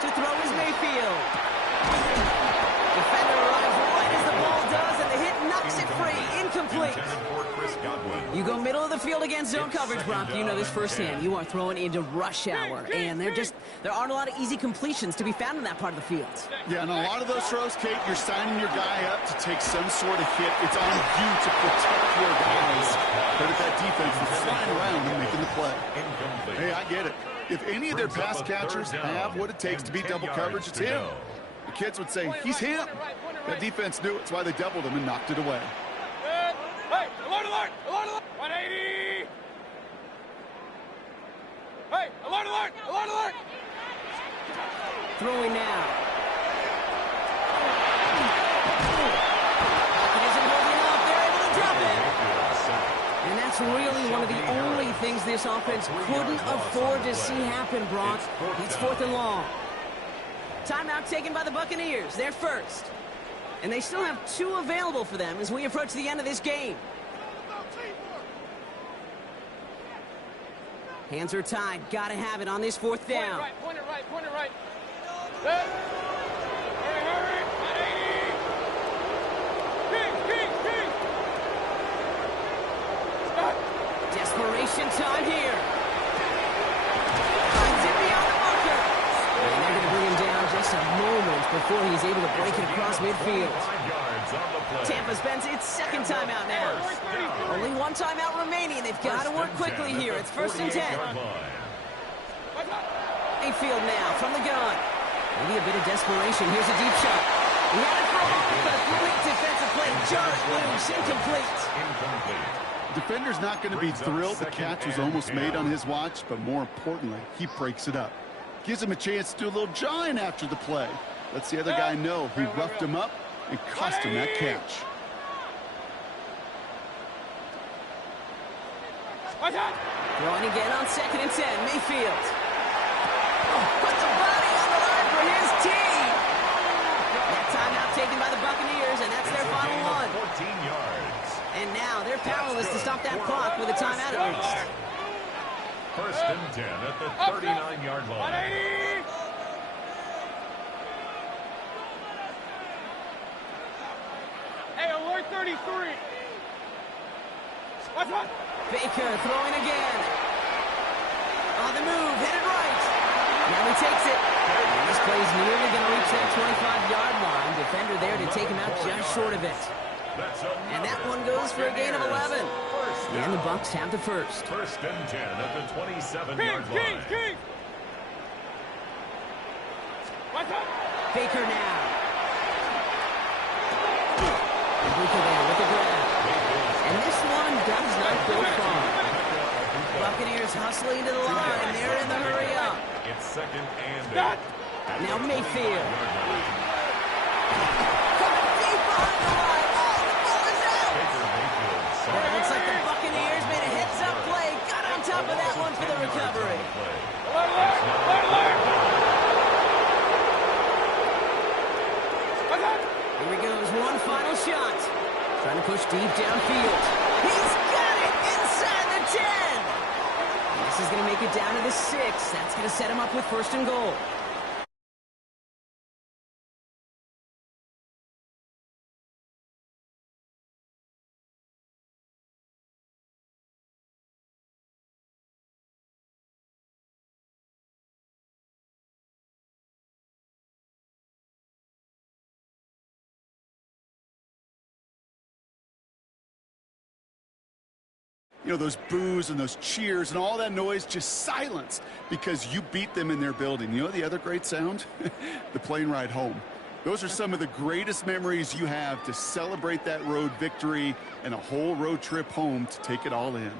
To throw is Mayfield. Defender arrives right as the ball does, and the hit knocks it free. Incomplete. You go middle of the field against zone coverage, Brock. You know this firsthand. You are throwing into rush hour, and there aren't a lot of easy completions to be found in that part of the field. Yeah, and a lot of those throws, Kate, you're signing your guy up to take some sort of hit. It's on you to protect your guys. But if that defense is flying around and making the play. Hey, I get it. If any of their pass catchers have what it takes to beat double coverage, it's him. The kids would say, he's him. That defense knew it. That's why they doubled him and knocked it away. Hey, alert, alert, alert, alert. 180. Hey, alert, alert, alert, alert. Throwing now. It isn't holding up. They're able to drop it. And that's really one of the only things this offense couldn't afford to see happen, Brock. It's 4th and long. Timeout taken by the Buccaneers. They're first. And they still have 2 available for them as we approach the end of this game. Hands are tied. Got to have it on this 4th down. Point it right, point it right. Hurry, hurry. 180. King. Stop. Desperation time here. Finds it beyond the marker. And they're going to bring him down just a moment before he's able to break it across midfield. Tampa spends its 2nd timeout now. Only 1 timeout remaining. They've got to work quickly here. It's 1st and 10. Mayfield now from the gun. Maybe a bit of desperation. Here's a deep shot. He had it for a moment, but a great defensive play. Jarrett loose, incomplete. Defender's not going to be thrilled the catch was almost made on his watch, but more importantly, he breaks it up. Gives him a chance to do a little jawing after the play. Lets the other guy know he roughed him up and cost him that catch. Throwing again on 2nd and 10. Mayfield. Put the body on the line for his team. That timeout taken by the Buccaneers, and that's their final one. 14 yards. And now they're powerless to stop that clock with a timeout at least. 1st and 10 at the 39-yard line. 180. Hey, alert 33. Watch. Baker throwing again. On the move, headed right. Now he takes it. And this play's nearly going to reach that 25-yard line. Defender there to take him out just short of it. And that one goes for a gain of 11. And the Bucs have the first. 1st and 10 at the 27-yard line. King. Watch out. Baker now. Baker there with the grab. And this one does not go far. Buccaneers hustling to the line. They're in the hurry up. It's 2nd and 8. Now Mayfield. Coming deep behind the line. Oh, the ball is out. But it looks like the Buccaneers made a heads-up play. Got on top of that one for the recovery. Here he goes, one final shot. Trying to push deep downfield. He's got it inside the 10. This is going to make it down to the 6. That's going to set him up with 1st and goal. you know, those boos and those cheers and all that noise just silence because you beat them in their building. You know the other great sound? The plane ride home. Those are some of the greatest memories you have to celebrate that road victory and a whole road trip home to take it all in.